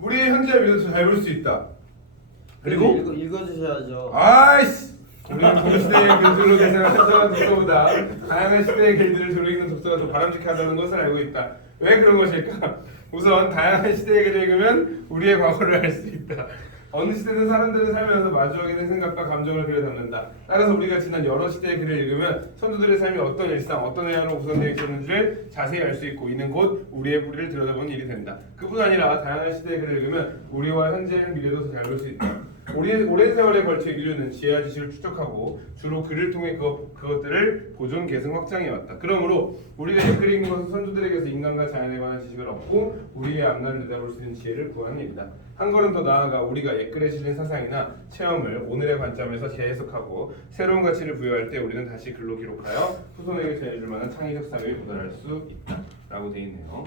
우리의 현재를 믿어서 잘 볼 수 있다. 그리고 읽어주셔야죠. 아이씨! 우리는 동시대의 글들로 계산한 선정한 독서보다 다양한 시대의 글들을 주로 읽는 독서가 더 바람직하다는 것을 알고 있다. 왜 그런 것일까? 우선 다양한 시대의 글을 읽으면 우리의 과거를 알 수 있다. 어느 시대든 사람들은 살면서 마주하게 된 생각과 감정을 글에 담는다. 따라서 우리가 지난 여러 시대의 글을 읽으면 선조들의 삶이 어떤 일상, 어떤 해안으로 구성되어 있었는지를 자세히 알 수 있고 이는 곧 우리의 뿌리를 들여다보는 일이 된다. 그뿐 아니라 다양한 시대의 글을 읽으면 우리와 현재의 미래도 더 잘 볼 수 있다. 오랜 세월에 걸쳐 인류는 지혜와 지식을 추적하고 주로 글을 통해 그것들을 보존, 계승, 확장해왔다. 그러므로 우리가 옛글을 읽는 것은 선조들에게서 인간과 자연에 관한 지식을 얻고 우리의 앞날을 내다볼 수 있는 지혜를 구하는 일이다. 한 걸음 더 나아가 우리가 옛글에 실린 사상이나 체험을 오늘의 관점에서 재해석하고 새로운 가치를 부여할 때 우리는 다시 글로 기록하여 후손에게 전해줄 만한 창의적 사회에 도달할 수 있다. 라고 되어 있네요.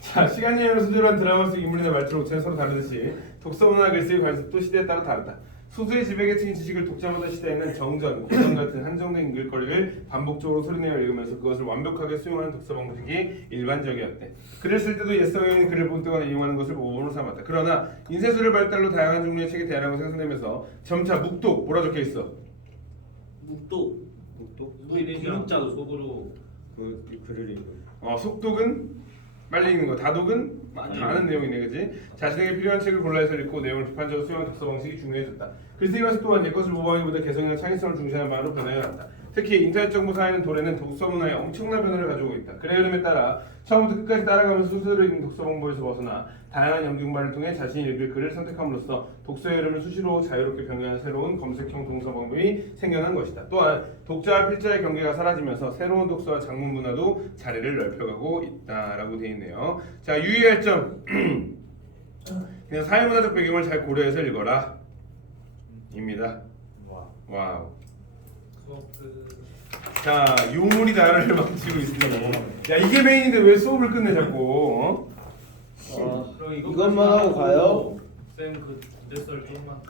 자, 시간 여행으로 수준한 드라마 속 인물이나 말투로 오차는 서로 다르듯이 독서문화 글쓰기 관습도 시대에 따라 다르다. 소수의 지배계층의 지식을 독점하던 시대에는 정전, 고전 같은 한정된 글거리를 반복적으로 소리내어 읽으면서 그것을 완벽하게 수용하는 독서 방식이 일반적이었대. 글을 쓸 때도 옛성인 글을 본떠나 이용하는 것을 모범으로 삼았다. 그러나 인쇄술의 발달로 다양한 종류의 책이 대량으로 생성되면서 점차 묵독, 뭐라 적혀있어? 묵도. 기록자도 속으로. 글을 읽는 속독은 빨리 읽는 거, 다독은 다 아는 내용이네, 그지? 자신에게 필요한 책을 골라 해서 읽고 내용을 비판적으로 수용하는 독서 방식이 중요해졌다. 글쓰기 관습 또한 옛것을 모방하기보다 개성이나 창의성을 중시하는 바로 변화해왔다. 특히 인터넷 정보 사회는 도래는 독서 문화에 엄청난 변화를 가져오고 있다. 그의 흐름에 따라 처음부터 끝까지 따라가면서 순서대로 읽는 독서 공부에서 벗어나 다양한 연극말을 통해 자신이 읽을 글을 선택함으로써 독서의 흐름을 수시로 자유롭게 변경하는 새로운 검색형 동서 방법이 생겨난 것이다. 또한 독자와 필자의 경계가 사라지면서 새로운 독서와 장문 문화도 자리를 넓혀가고 있다라고 되어 있네요. 자, 유의할 점. 그냥 사회문화적 배경을 잘 고려해서 읽어라. 입니다. 와우. 자, 요물이 나를 망치고 있으니. 야, 이게 메인인데 왜 수업을 끝내 자꾸? 어? 아, 이것만 하고 가요? 쌤그 군대썰 조금만.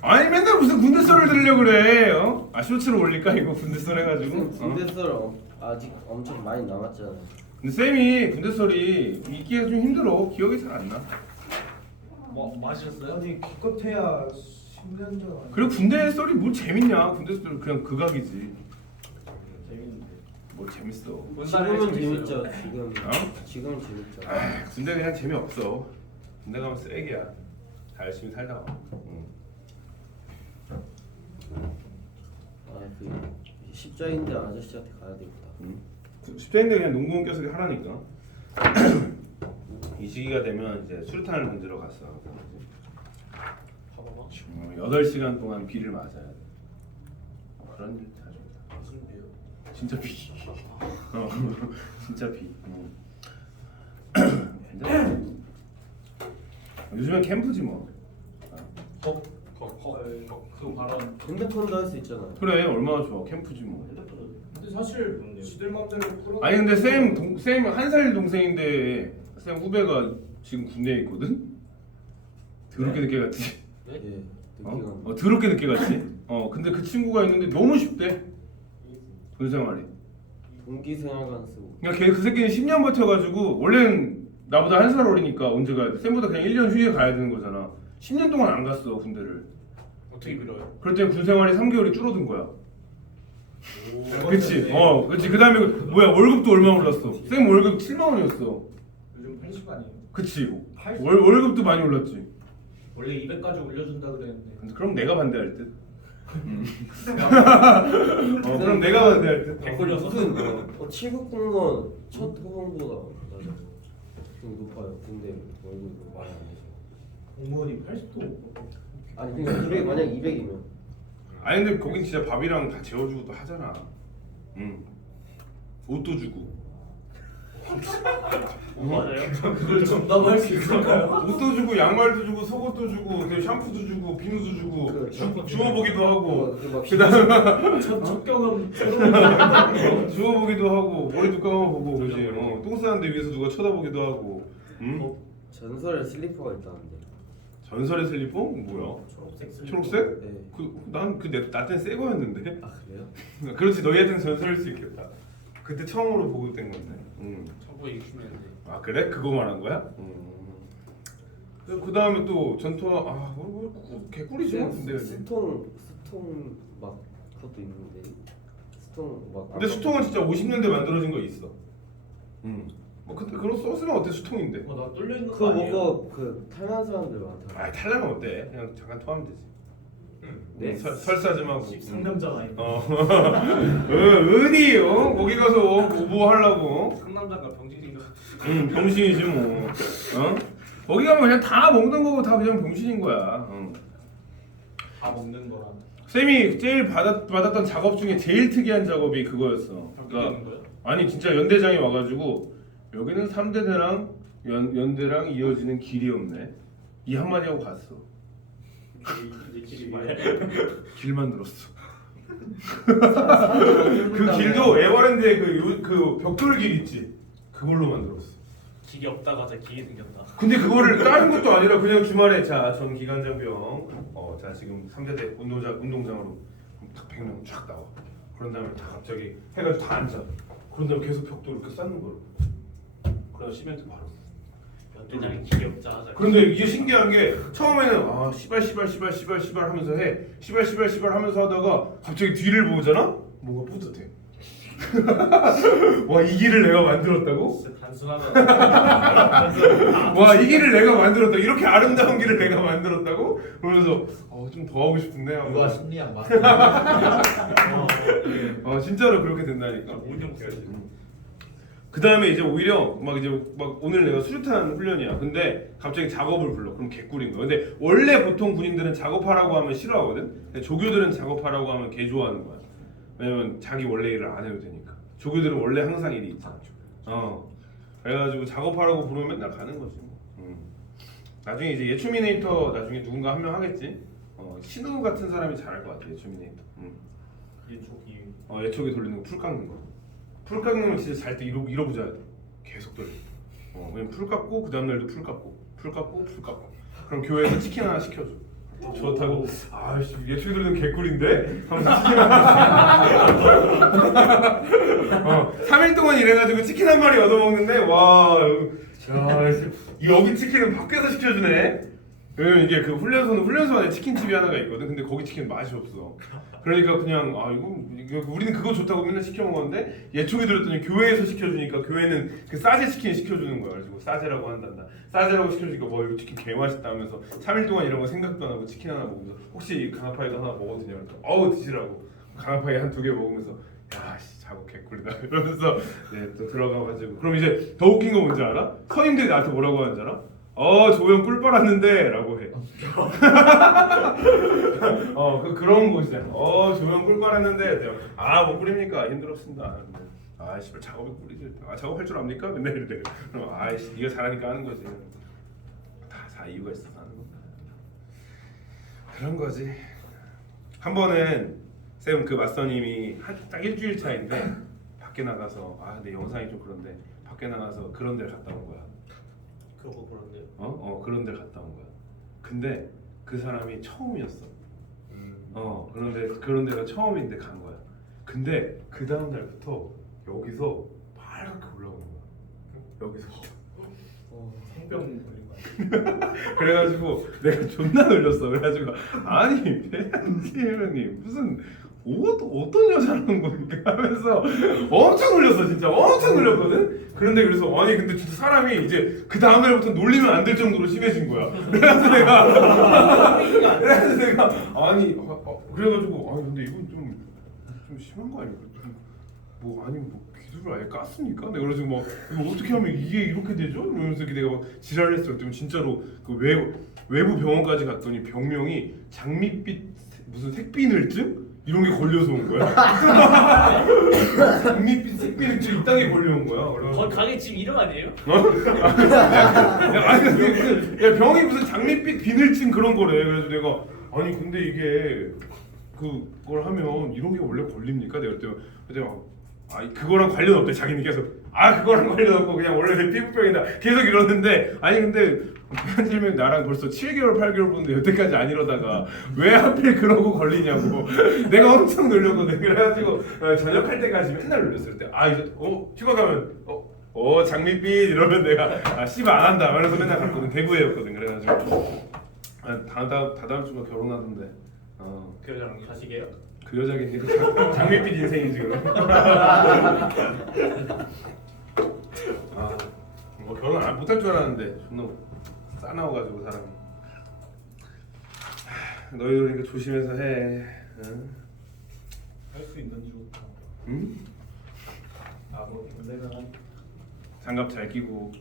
아니 맨날 무슨 군대 썰을 들으려고 그래. 어? 아 쇼츠를 올릴까 이거 군대 썰 해가지고. 군대 썰 아직 엄청 많이 남았잖아요. 근데 쌤이 군대 썰이 읽기가 좀 힘들어. 기억이 잘 안 나. 뭐 마셨어요? 아니 기껏해야 10년 전 아니야? 그리고 군대 썰이 뭘 재밌냐? 군대 썰 그냥 극악이지. 재밌는데. 뭘 재밌어? 지금은 재밌죠. 지금 어? 지금은 재밌죠. 아, 군대 그냥 재미없어. 군대 가면 쓰레기야. 다 열심히 살다가. 아그 십자인대 아저씨한테 가야 되겠다. 십자인대 그냥 농구공 껴서 하라니까. 이 시기가 되면 이제 수류탄을 던지러 갔어. 8시간 동안 비를 맞아야 돼. 그런 일 자주 있다. 무슨 비요? 진짜 비. 진짜 비. 요즘엔 캠프지 뭐. 그 발언. 핸드폰도 할 수 있잖아요. 그래 얼마나 좋아 캠프지 뭐. 근데 사실 지들 맘대로 끌어. 아니 근데 쌤 한 살 동생인데 쌤 후배가 지금 군대에 있거든. 더럽게 늦게 갔지. 예. 늦게 어 더럽게 늦게 갔지. 근데 그 친구가 있는데 너무 쉽대. 군생활이. 동기생활관 쓰고. 그러니까 걔 그 새끼는 10년 버텨가지고 원래는 나보다 한 살 어리니까 언제 가야 돼? 쌤보다 그냥 1년 휴게 가야 되는 거잖아. 10년 동안 안 갔어 군대를. 어떻게 밀어요? 그럴 때 군생활이 3개월이 줄어든 거야. 오. 그치? 그치. 그 다음에 뭐야 월급도 얼마 올랐어? 쌤 월급 7만 원이었어. 요즘 80 아니에요? 그치? 월급도 많이 올랐지. 원래 200까지 올려준다 그랬는데. 근데 그럼 내가 반대할 듯. 그럼 내가 반대할 듯. 개꿀려서. 무슨 7급 공무원 첫 호봉보다 낮아요. 좀 높아요. 근데 월급이 많이 안 되죠. 공무원이 80도. 아니 그러니까 200 만약 200이면 아니 근데 거긴 진짜 밥이랑 다 재워주고 또 하잖아. 옷도 주고. 맞아요? 그걸 정답할 수 있을까요? 옷도 주고 양말도 주고 속옷도 주고 그 샴푸도 주고 비누도 주고 주워보기도 하고 그다음에 첫 경험 주워보기도 하고 머리도 감아보고 그지. 똥 싸는데 위에서 누가 쳐다보기도 하고. 전설의 슬리퍼가 있다는데. 전설의 슬리퍼? 뭐야? 초록색 초록색? 네. 나 때는 새 거였는데. 아 그래요? 그렇지 너희한테는 전설일 수 있겠다. 그때 처음으로 보급된 건데. 1960년대. 아 그래? 그거 말한 거야? 그 다음에 또 전투 개꿀이죠. 근데 스통 막 그것도 있는데 스통 막. 근데 수통은 진짜 50년대 만들어진 거 있어. 뭐 근데 그런 썼으면 어때 수통인데? 나 뚫려 있는 거 그거 아니에요? 보고 그 탈난 사람들 많다. 아 탈라면 어때? 그냥 잠깐 토하면 되지. 네. 설사 좀 하고. 상남자가 아니고. 어디 거기 가서 뭐 하려고? 상남자가 병신인가? 병신이지 뭐. 거기 가면 그냥 다 먹는 거고 다 그냥 병신인 거야. 다 먹는 거라. 쌤이 제일 받았던 작업 중에 제일 특이한 작업이 그거였어. 그러니까 거요? 아니 진짜 연대장이 와가지고 여기는 3대대랑 연대랑 이어지는 길이 없네. 이 한마디 하고 갔어. 길이 뭐야? 길 만들었어. 그 길도 에버랜드의 그 벽돌 길 있지. 그걸로 만들었어. 길이 없다가 자 길이 생겼다. 근데 그거를 다른 것도 아니라 그냥 주말에 전 기관장병 자 지금 3대대 운동장으로 딱 100명 쫙 나와. 그런 다음에 다 갑자기 해가지고 다 앉아. 그런 다음에 계속 벽돌 이렇게 쌓는 거로. 그래서 시멘트 바로. 연대장이 길이 없자 하자. 그런데 이게 신기한 게 처음에는 시발 하면서 해. 시발 하면서 하다가 갑자기 뒤를 보잖아? 뭔가 뿌듯해. 와 이 길을 내가 만들었다고? 진짜 단순하다. 와 이 길을 내가 만들었다. 이렇게 아름다운 길을 내가 만들었다고? 그러면서 좀 더 하고 싶은데 하고. 누가 심리학 마스터. 진짜로 그렇게 된다니까. 운동 써야지. 그 다음에 이제 오히려 막 오늘 내가 수류탄 훈련이야. 근데 갑자기 작업을 불러. 그럼 개꿀인 거야. 근데 원래 보통 군인들은 작업하라고 하면 싫어하거든. 근데 조교들은 작업하라고 하면 개 좋아하는 거야. 왜냐면 자기 원래 일을 안 해도 되니까. 조교들은 원래 항상 일이 있잖아. 그래가지고 작업하라고 부르면 맨날 가는 거지. 나중에 이제 예추미네이터 나중에 누군가 한 명 하겠지. 신우 같은 사람이 잘할 것 같아. 예추미네이터. 예초기. 예초기 돌리는 거, 풀 깎는 거. 풀 깎는 건 진짜 잘 때 이러부자 계속 돌려. 그냥 풀 깎고 그 다음 날도 풀 깎고, 풀 깎고, 풀 깎고. 그럼 교회에서 치킨 하나 시켜줘. 좋다고. 아씨 예초기 돌리는 개꿀인데. 하면서 치킨 하나. 3일 동안 일해가지고 치킨 한 마리 얻어 먹는데 와. 야, 여기 치킨은 밖에서 시켜주네. 왜냐면 이게 그 훈련소 안에 치킨집이 하나가 있거든. 근데 거기 치킨 맛이 없어. 그러니까 그냥 이거 우리는 그거 좋다고 맨날 시켜 먹었는데 예초기 들었더니 교회에서 시켜주니까 교회는 그 싸제 치킨 시켜주는 거야. 그래서 싸제라고 한단다. 싸제라고 시켜주니까 뭐 이거 치킨 개 맛있다 하면서 3일 동안 이런 거 생각도 안 하고 치킨 하나 먹으면서 혹시 강아파이도 하나 먹어도 되냐? 드시라고. 강아파이 한 2개 먹으면서 야씨 작업 개꿀이다 이러면서 또 들어가가지고 그럼 이제 더 웃긴 거 뭔지 알아? 선임들이 나한테 뭐라고 하는지 알아? 조형 꿀 빨았는데 라고 해. 그런 곳이야. 조형 꿀 빨았는데 뭐 꿀입니까? 힘들었습니다. 씨발 작업이 꿀이지. 작업할 줄 압니까? 맨날 이래. 그럼 씨 네가 잘하니까 하는 거지. 다 이유가 있어서 하는 거야. 그런 거지. 한 번은 쌤 그 마스터님이 딱 일주일 차인데 밖에 나가서 근데 영상이 좀 그런데 밖에 나가서 그런 데를 갔다 온 거야. 그런데요? 그런 데를 갔다 온 거야. 근데 그 사람이 처음이었어. 그런데 그런 데가 처음인데 간 거야. 근데 그 다음 날부터 여기서 빨갛게 올라오는 거야. 여기서. 성병 걸린 거 아니야? 그래가지고 내가 존나 놀렸어. 그래가지고 아니 배한지님 무슨 어떤 여자라는 겁니까? 하면서 엄청 놀렸어. 진짜 엄청 놀렸거든. 그런데 그래서 근데 진짜 사람이 이제 그 다음 날부터 놀리면 안 될 정도로 심해진 거야. 그래서 내가 그래가지고 근데 이건 좀 심한 거 아니야? 뭐 기술을 아예 깠습니까? 내가 그래서 이거 어떻게 하면 이게 이렇게 되죠? 이러면서 내가 막 지랄을 했어. 그랬더니 진짜로 그 외부 병원까지 갔더니 병명이 장밋빛 무슨 색비늘증? 이런 게 걸려서 온 거야. 장밋빛 색비늘증 이 땅에 걸려온 거야. 거기 가게 집 이름 아니에요? 야 병이 무슨 장밋빛 비늘증 그런 거래. 그래서 내가 근데 이게 그걸 하면 이런 게 원래 걸립니까? 내가 그랬더니 그거랑 관련 없대. 자기는 계속 그거랑 관련 없고 그냥 원래 내 피부병이다 계속 이러는데 근데 한질면 나랑 벌써 7개월 8개월 보는데 여태까지 안 이러다가 왜 하필 그러고 걸리냐고 내가 엄청 놀렸거든. 그래가지고 저녁할 때까지 맨날 놀렸을 때 이제 휴가 가면 장밋빛 이러면 내가 씨발 안 한다 그래서 맨날 갔거든. 대구에였거든. 그래가지고 다다음 주가 결혼하던데. 그 여자랑 가시게요? 그 여자겠니? 장밋빛 인생이지 그럼. 결혼 못할 줄 알았는데 존나 싸나워가지고 사람이. 너희들 그러니까 조심해서 해. 응? 할 수 있는지 좋다. 응? 뭐 내가 장갑 잘 끼고.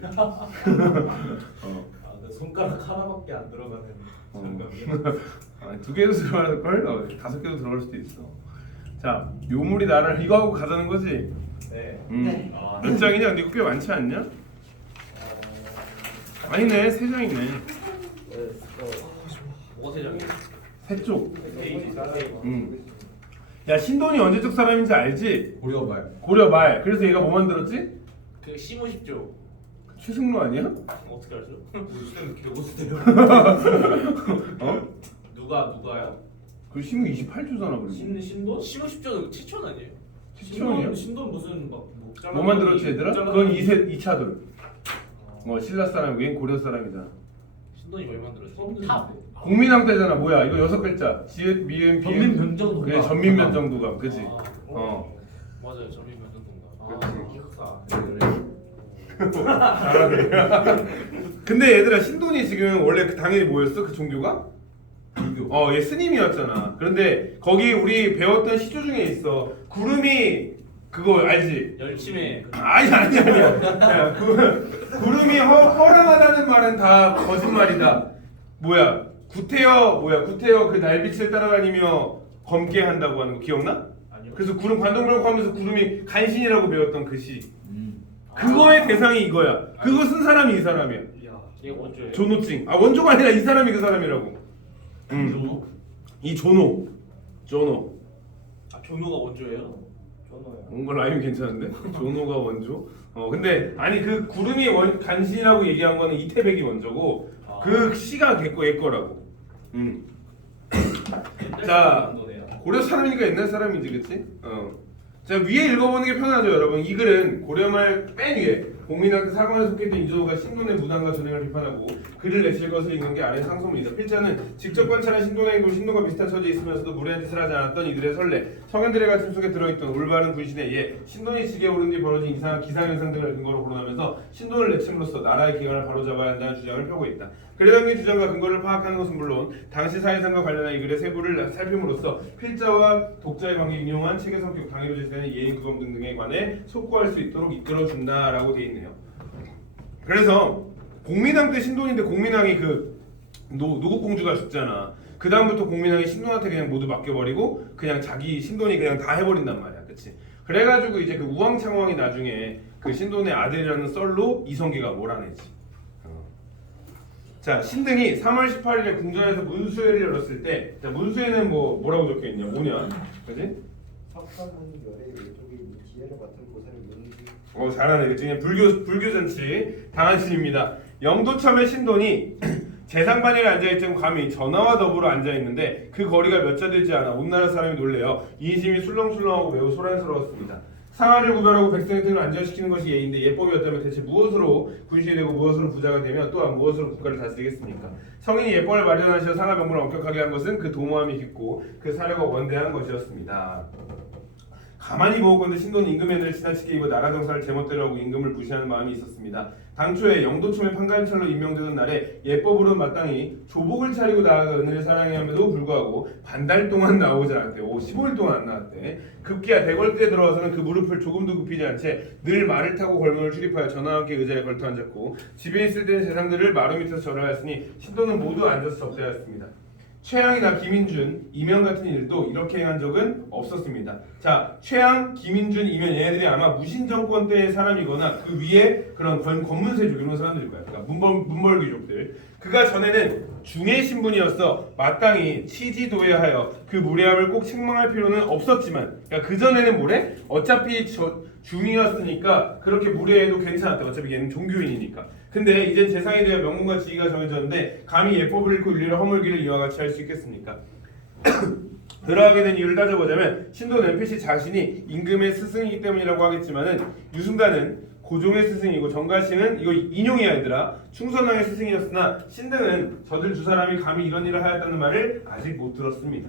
내 손가락 하나밖에 안 들어가는 장갑이야. 2개도 들어갈 걸? 5개도 들어갈 수도 있어. 자, 요물이 나를 이거 하고 가자는 거지? 네. 네. 몇 장이냐? 근데 이거 꽤 많지 않냐? 아니네, 3장이네. 뭐가 세장이에요? 3쪽. 페이지 4페이지. 야, 신돈이 언제적 사람인지 알지? 고려 말. 고려 말. 그래서 얘가 뭐 만들었지? 그 시모십조. 최승로 아니야? 어떻게 알죠? 요즘에는 개고수대요. 누가요? 그 신무 28주잖아. 그리고. 신돈? 시모십조는 최천 아니에요? 최초원이야? 신돈 무슨 뭐 만들었지 얘들아? 그건 2차돌. 신라 사람, 웬 고려 사람이잖아. 신돈이 뭘 만들었죠? 처음 탑. 국민왕 때잖아. 뭐야? 이거 6글자. 지읒, 미음, 비음. 전민면정도가. 그래, 전민면정도가. 그치? 맞아요. 전민면정도인가. 역사. 잘하네. 근데 얘들아, 신돈이 지금 원래 당연히 뭐였어? 그 종교가? 얘 스님이었잖아. 그런데 거기 우리 배웠던 시조 중에 있어. 구름이 그거 알지? 열심히 아니야. 야, 구름이 허랑하다는 말은 다 거짓말이다. 구태여 그 날빛을 따라다니며 검게 한다고 하는 거 기억나? 아니요. 그래서 구름 관동이라고 하면서 구름이 간신이라고 배웠던 그 시. 그거의 대상이 이거야. 그거 쓴 사람이 이 사람이야. 이야. 이게 원조예요. 조노찡. 원조가 아니라 이 사람이 그 사람이라고. 조노? 이 조노. 아 조노가 원조예요? 저노요. 뭔가 라임이 괜찮은데? 조노가 원조? 근데 아니 그 구름이 간신이라고 얘기한 거는 이태백이 원조고 그 시가 얘 거라고. 자, 고려 사람이니까 옛날 사람이지, 그치? 자, 위에 읽어보는 게 편하죠, 여러분. 이 글은 고려말 맨 위에 공민학대 사관에 속해있던 인조가 신돈의 무당과 전행을 비판하고 글을 내실 것을 읽는 게 아래 상소문이다. 필자는 직접 관찰한 신돈의 행동, 신돈과 비슷한 처지에 있으면서도 무례한 짓을 하지 않았던 이들의 선례, 성현들의 가슴 속에 들어있던 올바른 분신의 예, 신돈이 지게 오른 뒤 벌어진 이상한 기상현상 등을 근거로 거론하면서 신돈을 내침으로써 나라의 기관을 바로잡아야 한다는 주장을 펴고 있다. 글에 담긴 주장과 근거를 파악하는 것은 물론 당시 사회상과 관련한 이 글의 세부를 살핌으로써 필자와 독자의 관계 인용한 책의 성격, 당위로 제시되는 예인구검 등등에 관해 속고할 수 있도록 이끌어준다라고 돼 있네요. 그래서 공민왕 때 신돈인데 공민왕이 그 노국공주가 죽잖아. 그 다음부터 공민왕이 신돈한테 그냥 모두 맡겨버리고 그냥 자기 신돈이 그냥 다 해버린단 말이야, 그렇지? 그래가지고 이제 그 우왕창왕이 나중에 그 신돈의 아들이라는 썰로 이성계가 몰아내지. 자, 신등이 3월 18일에 궁전에서 문수회를 열었을 때, 자, 문수회는 뭐라고 적혀 있냐? 5년, 그지? 석탄한 열의 왼쪽에 있는 지혜를 맡은 고사를 잘하네, 그치? 불교 잔치 당한신입니다. 영도참의 신돈이 재상반열에 앉아있던 감히 전하와 더불어 앉아있는데 그 거리가 몇 자 되지 않아 온 나라 사람이 놀래요. 인심이 술렁술렁하고 매우 소란스러웠습니다. 상하를 구별하고 백성의 등을 안전시키는 것이 예인데 예법이었다면 대체 무엇으로 군신이 되고 무엇으로 부자가 되며 또한 무엇으로 국가를 다스리겠습니까? 성인이 예법을 마련하셔 상하 명분을 엄격하게 한 것은 그 도모함이 깊고 그 사례가 원대한 것이었습니다. 가만히 보고건대 신도는 임금의 은혜를 지나치게 입어 나라 정사를 제멋대로 하고 임금을 무시하는 마음이 있었습니다. 당초에 영도총의 판관찰로 임명되던 날에 예법으로는 마땅히 조복을 차리고 나아가 은혜를 사랑함에도 불구하고 반달 동안 나오지 않았대. 15일 동안 안 나왔대. 급기야 대궐대에 들어와서는 그 무릎을 조금도 굽히지 않은 채 늘 말을 타고 걸문을 출입하여 전하와 함께 의자에 걸터 앉았고 집에 있을 때는 재상들을 마루 밑에서 절하였으니 신도는 모두 앉아서 접대하였습니다. 최양이나 김인준, 이면 같은 일도 이렇게 행한 적은 없었습니다. 자, 최양, 김인준, 이면 얘네들이 아마 무신정권 때의 사람이거나 그 위에 그런 권문세족 이런 사람들일 거야. 그러니까 문벌귀족들. 그가 전에는 중의 신분이었어 마땅히 치지도회하여 그 무례함을 꼭 책망할 필요는 없었지만, 그러니까 그 전에는 뭐래? 어차피 중이었으니까 그렇게 무례해도 괜찮았대. 어차피 얘는 종교인이니까. 근데 이제 재상에 대해 명분과 지위가 정해졌는데 감히 예법을 잃고 윤리를 허물기를 이와 같이 할 수 있겠습니까? 들어가게 된 이유를 따져보자면 신도는 필시 자신이 임금의 스승이기 때문이라고 하겠지만은 유승단은 고종의 스승이고 정가시는 이거 인용이야 얘들아 충선왕의 스승이었으나 신등은 저들 두 사람이 감히 이런 일을 하였다는 말을 아직 못 들었습니다.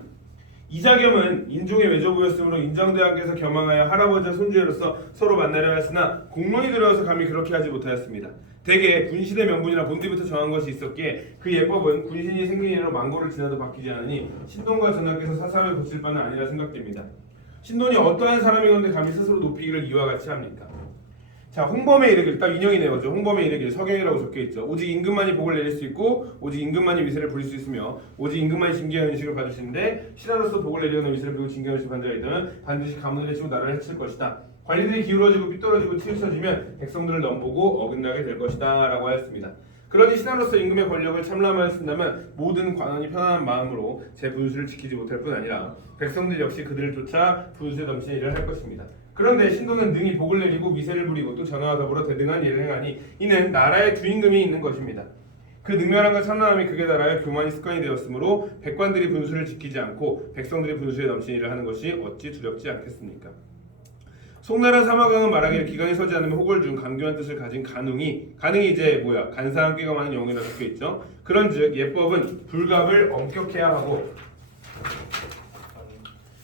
이자겸은 인종의 외조부였으므로 인정대왕께서 겸항하여 할아버지와 손주로서 서로 만나려 했으나 공론이 들어와서 감히 그렇게 하지 못하였습니다. 대개 군신의 명분이나 본디부터 정한 것이 있었기에 그 예법은 군신이 생긴 이로 만고를 지나도 바뀌지 않으니 신돈과 전하께서 사사를 고칠 바는 아니라 생각됩니다. 신돈이 어떠한 사람이건데 감히 스스로 높이기를 이와 같이 합니까? 자, 홍범에 이르길 딱 인용이네요. 그죠? 홍범에 이르길 서경이라고 적혀있죠. 오직 임금만이 복을 내릴 수 있고 오직 임금만이 위세를 부릴 수 있으며 오직 임금만이 징계의 은식을 받으시는데 신하로서 복을 내리거나 위세를 부리고 징계의 은식을 받은 자가 있다면 반드시 가문을 해치고 나라를 해칠 것이다. 관리들이 기울어지고 삐뚤어지고 치우쳐지면 백성들을 넘보고 어긋나게 될 것이다 라고 하였습니다. 그러니 신하로서 임금의 권력을 참람하였습니다만 모든 관원이 편안한 마음으로 제 분수를 지키지 못할 뿐 아니라 백성들 역시 그들을 쫓아 분수에 넘치는 일을 할 것입니다. 그런데 신도는 능히 복을 내리고 위세를 부리고 또 전하와 더불어 대등한 일을 행하니 이는 나라의 두 임금이 있는 것입니다. 그 능멸함과 참람함이 극에 달하여 교만이 습관이 되었으므로 백관들이 분수를 지키지 않고 백성들이 분수에 넘치는 일을 하는 것이 어찌 두렵지 않겠습니까? 송나라 사마강은 말하기를 기강이 서지 않으면 혹을 준 강교한 뜻을 가진 간웅이 이제 뭐야 간사한 꾀가 많은 영이라 적혀있죠. 그런즉 예법은 불갑을 엄격해야 하고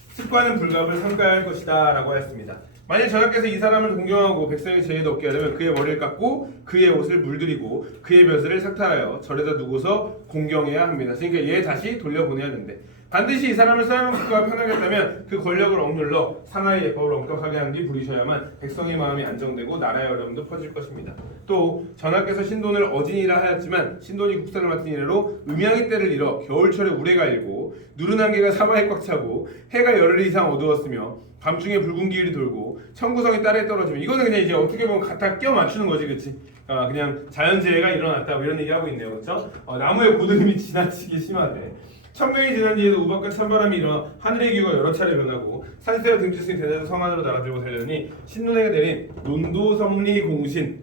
습관은 불갑을 삼가야 할 것이다 라고 하였습니다. 만일 전하께서 이 사람을 공경하고 백성의 제의도 없게 하려면 그의 머리를 깎고 그의 옷을 물들이고 그의 벼슬을 삭탈하여 절에다 두고서 공경해야 합니다. 그러니까 얘 다시 돌려보내야 된대. 반드시 이 사람을 사형 국가가 편하겠다면 그 권력을 억눌러 상하이의 법을 엄격하게 한 뒤 부리셔야만 백성의 마음이 안정되고 나라의 어려움도 퍼질 것입니다. 또 전하께서 신돈을 어진이라 하였지만 신돈이 국사를 맡은 이래로 음양의 때를 잃어 겨울철에 우레가 일고 누른 안개가 사마에 꽉 차고 해가 열흘 이상 어두웠으며 밤중에 붉은 기울이 돌고 청구성이 딸에 떨어지면 이거는 그냥 이제 어떻게 보면 갖다 끼워 맞추는 거지, 그렇지? 그냥 자연재해가 일어났다 뭐 이런 얘기하고 있네요, 그렇죠? 나무의 고드름이 지나치게 심하대. 천명이 지난 뒤에도 우박과 찬바람이 일어나 하늘의 기후가 여러 차례 변하고 산새와 등지승이 대대로 성 안으로 나가들고 달려니 신눈에게 내린 논도섭리 공신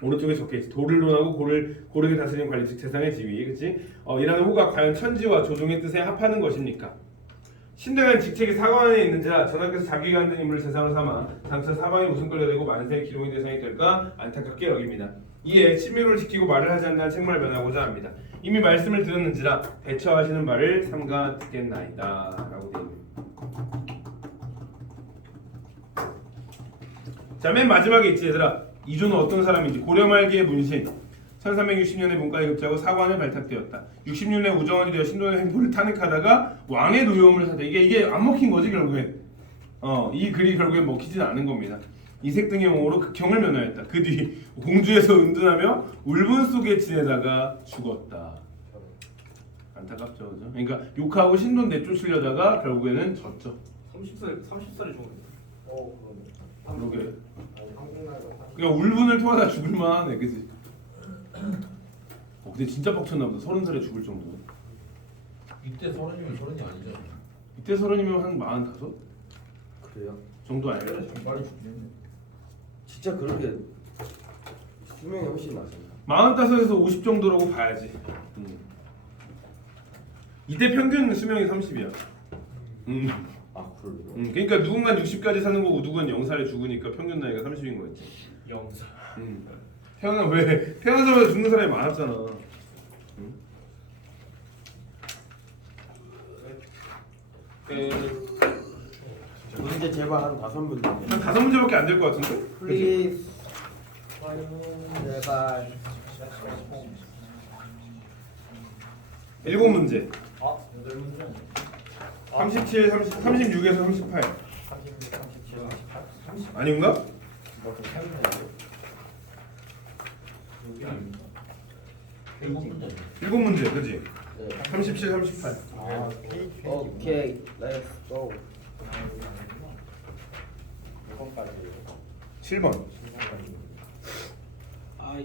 오른쪽에 적혀있지. 도를 논하고 고르게 다스리는 관리 즉 재상의 지위, 그치? 이라는 호가 과연 천지와 조종의 뜻에 합하는 것입니까? 신등은 직책이 사관에 있는지라 전하께서 자기가 한든 인물을 재상으로 삼아 장차 사방에 웃음거리가 되고 만세의 기롱의 대상이 될까 안타깝게 여깁니다. 이에 친밀을 지키고 말을 하지 않는다는 책망을 변하고자 합니다. 이미 말씀을 들었는지라 대처하시는 말을 삼가 듣겠나이다 라고 되어 있습니다. 자, 맨 마지막에 있지 얘들아. 이조는 어떤 사람인지. 고려 말기의 문신 1360년에 문과에 급제하고 사관을 발탁되었다. 60년에 우정원이 되어 신돈의 행보를 탄핵하다가 왕의 노여움을 사대. 이게 안 먹힌 거지 결국엔. 이 글이 결국엔 먹히진 않은 겁니다. 이색 등의 용어로 극형을 면하였다. 그 뒤 공주에서 은둔하며 울분 속에 지내다가 죽었다. 안타깝죠, 그죠? 그러니까 욕하고 신돈 내쫓으려다가 결국에는 졌죠. 30살에 죽었네. 그러네. 그러게. 한국 나라. 그냥 울분을 토하다 죽을 만하네, 그지? 근데 진짜 빡쳤나 보다. 30살에 죽을 정도. 이때 30이면 30이 아니죠. 이때 30이면 한 45? 그래요? 정도 아닐까? 좀 빨리 죽겠네. 진짜 그렇게 수명이 훨씬 낮습니다. 45에서 50 정도라고 봐야지. 이때 평균 수명이 30이야. 아 그래요? 그러니까 누군가 60까지 사는 거고 누군가 0살에 죽으니까 평균 나이가 30인 거였지. 영사. 태어나자마자 죽는 사람이 많았잖아. 문제 제발 한 5문제. 한 5문제밖에 안 될 것 같은데? 플리즈. 제발. 7문제. 8문제. 37, 36에서 38. 36, 37, 38. 아닌가? 뭐좀 차이나요? 여기 아닙니까? 7문제. 7문제, 그지? 네. 37, 38. 아, 페이지. 오케이, 렛츠 고. 몇 번까지예요? 7번. 7번까지. 아이.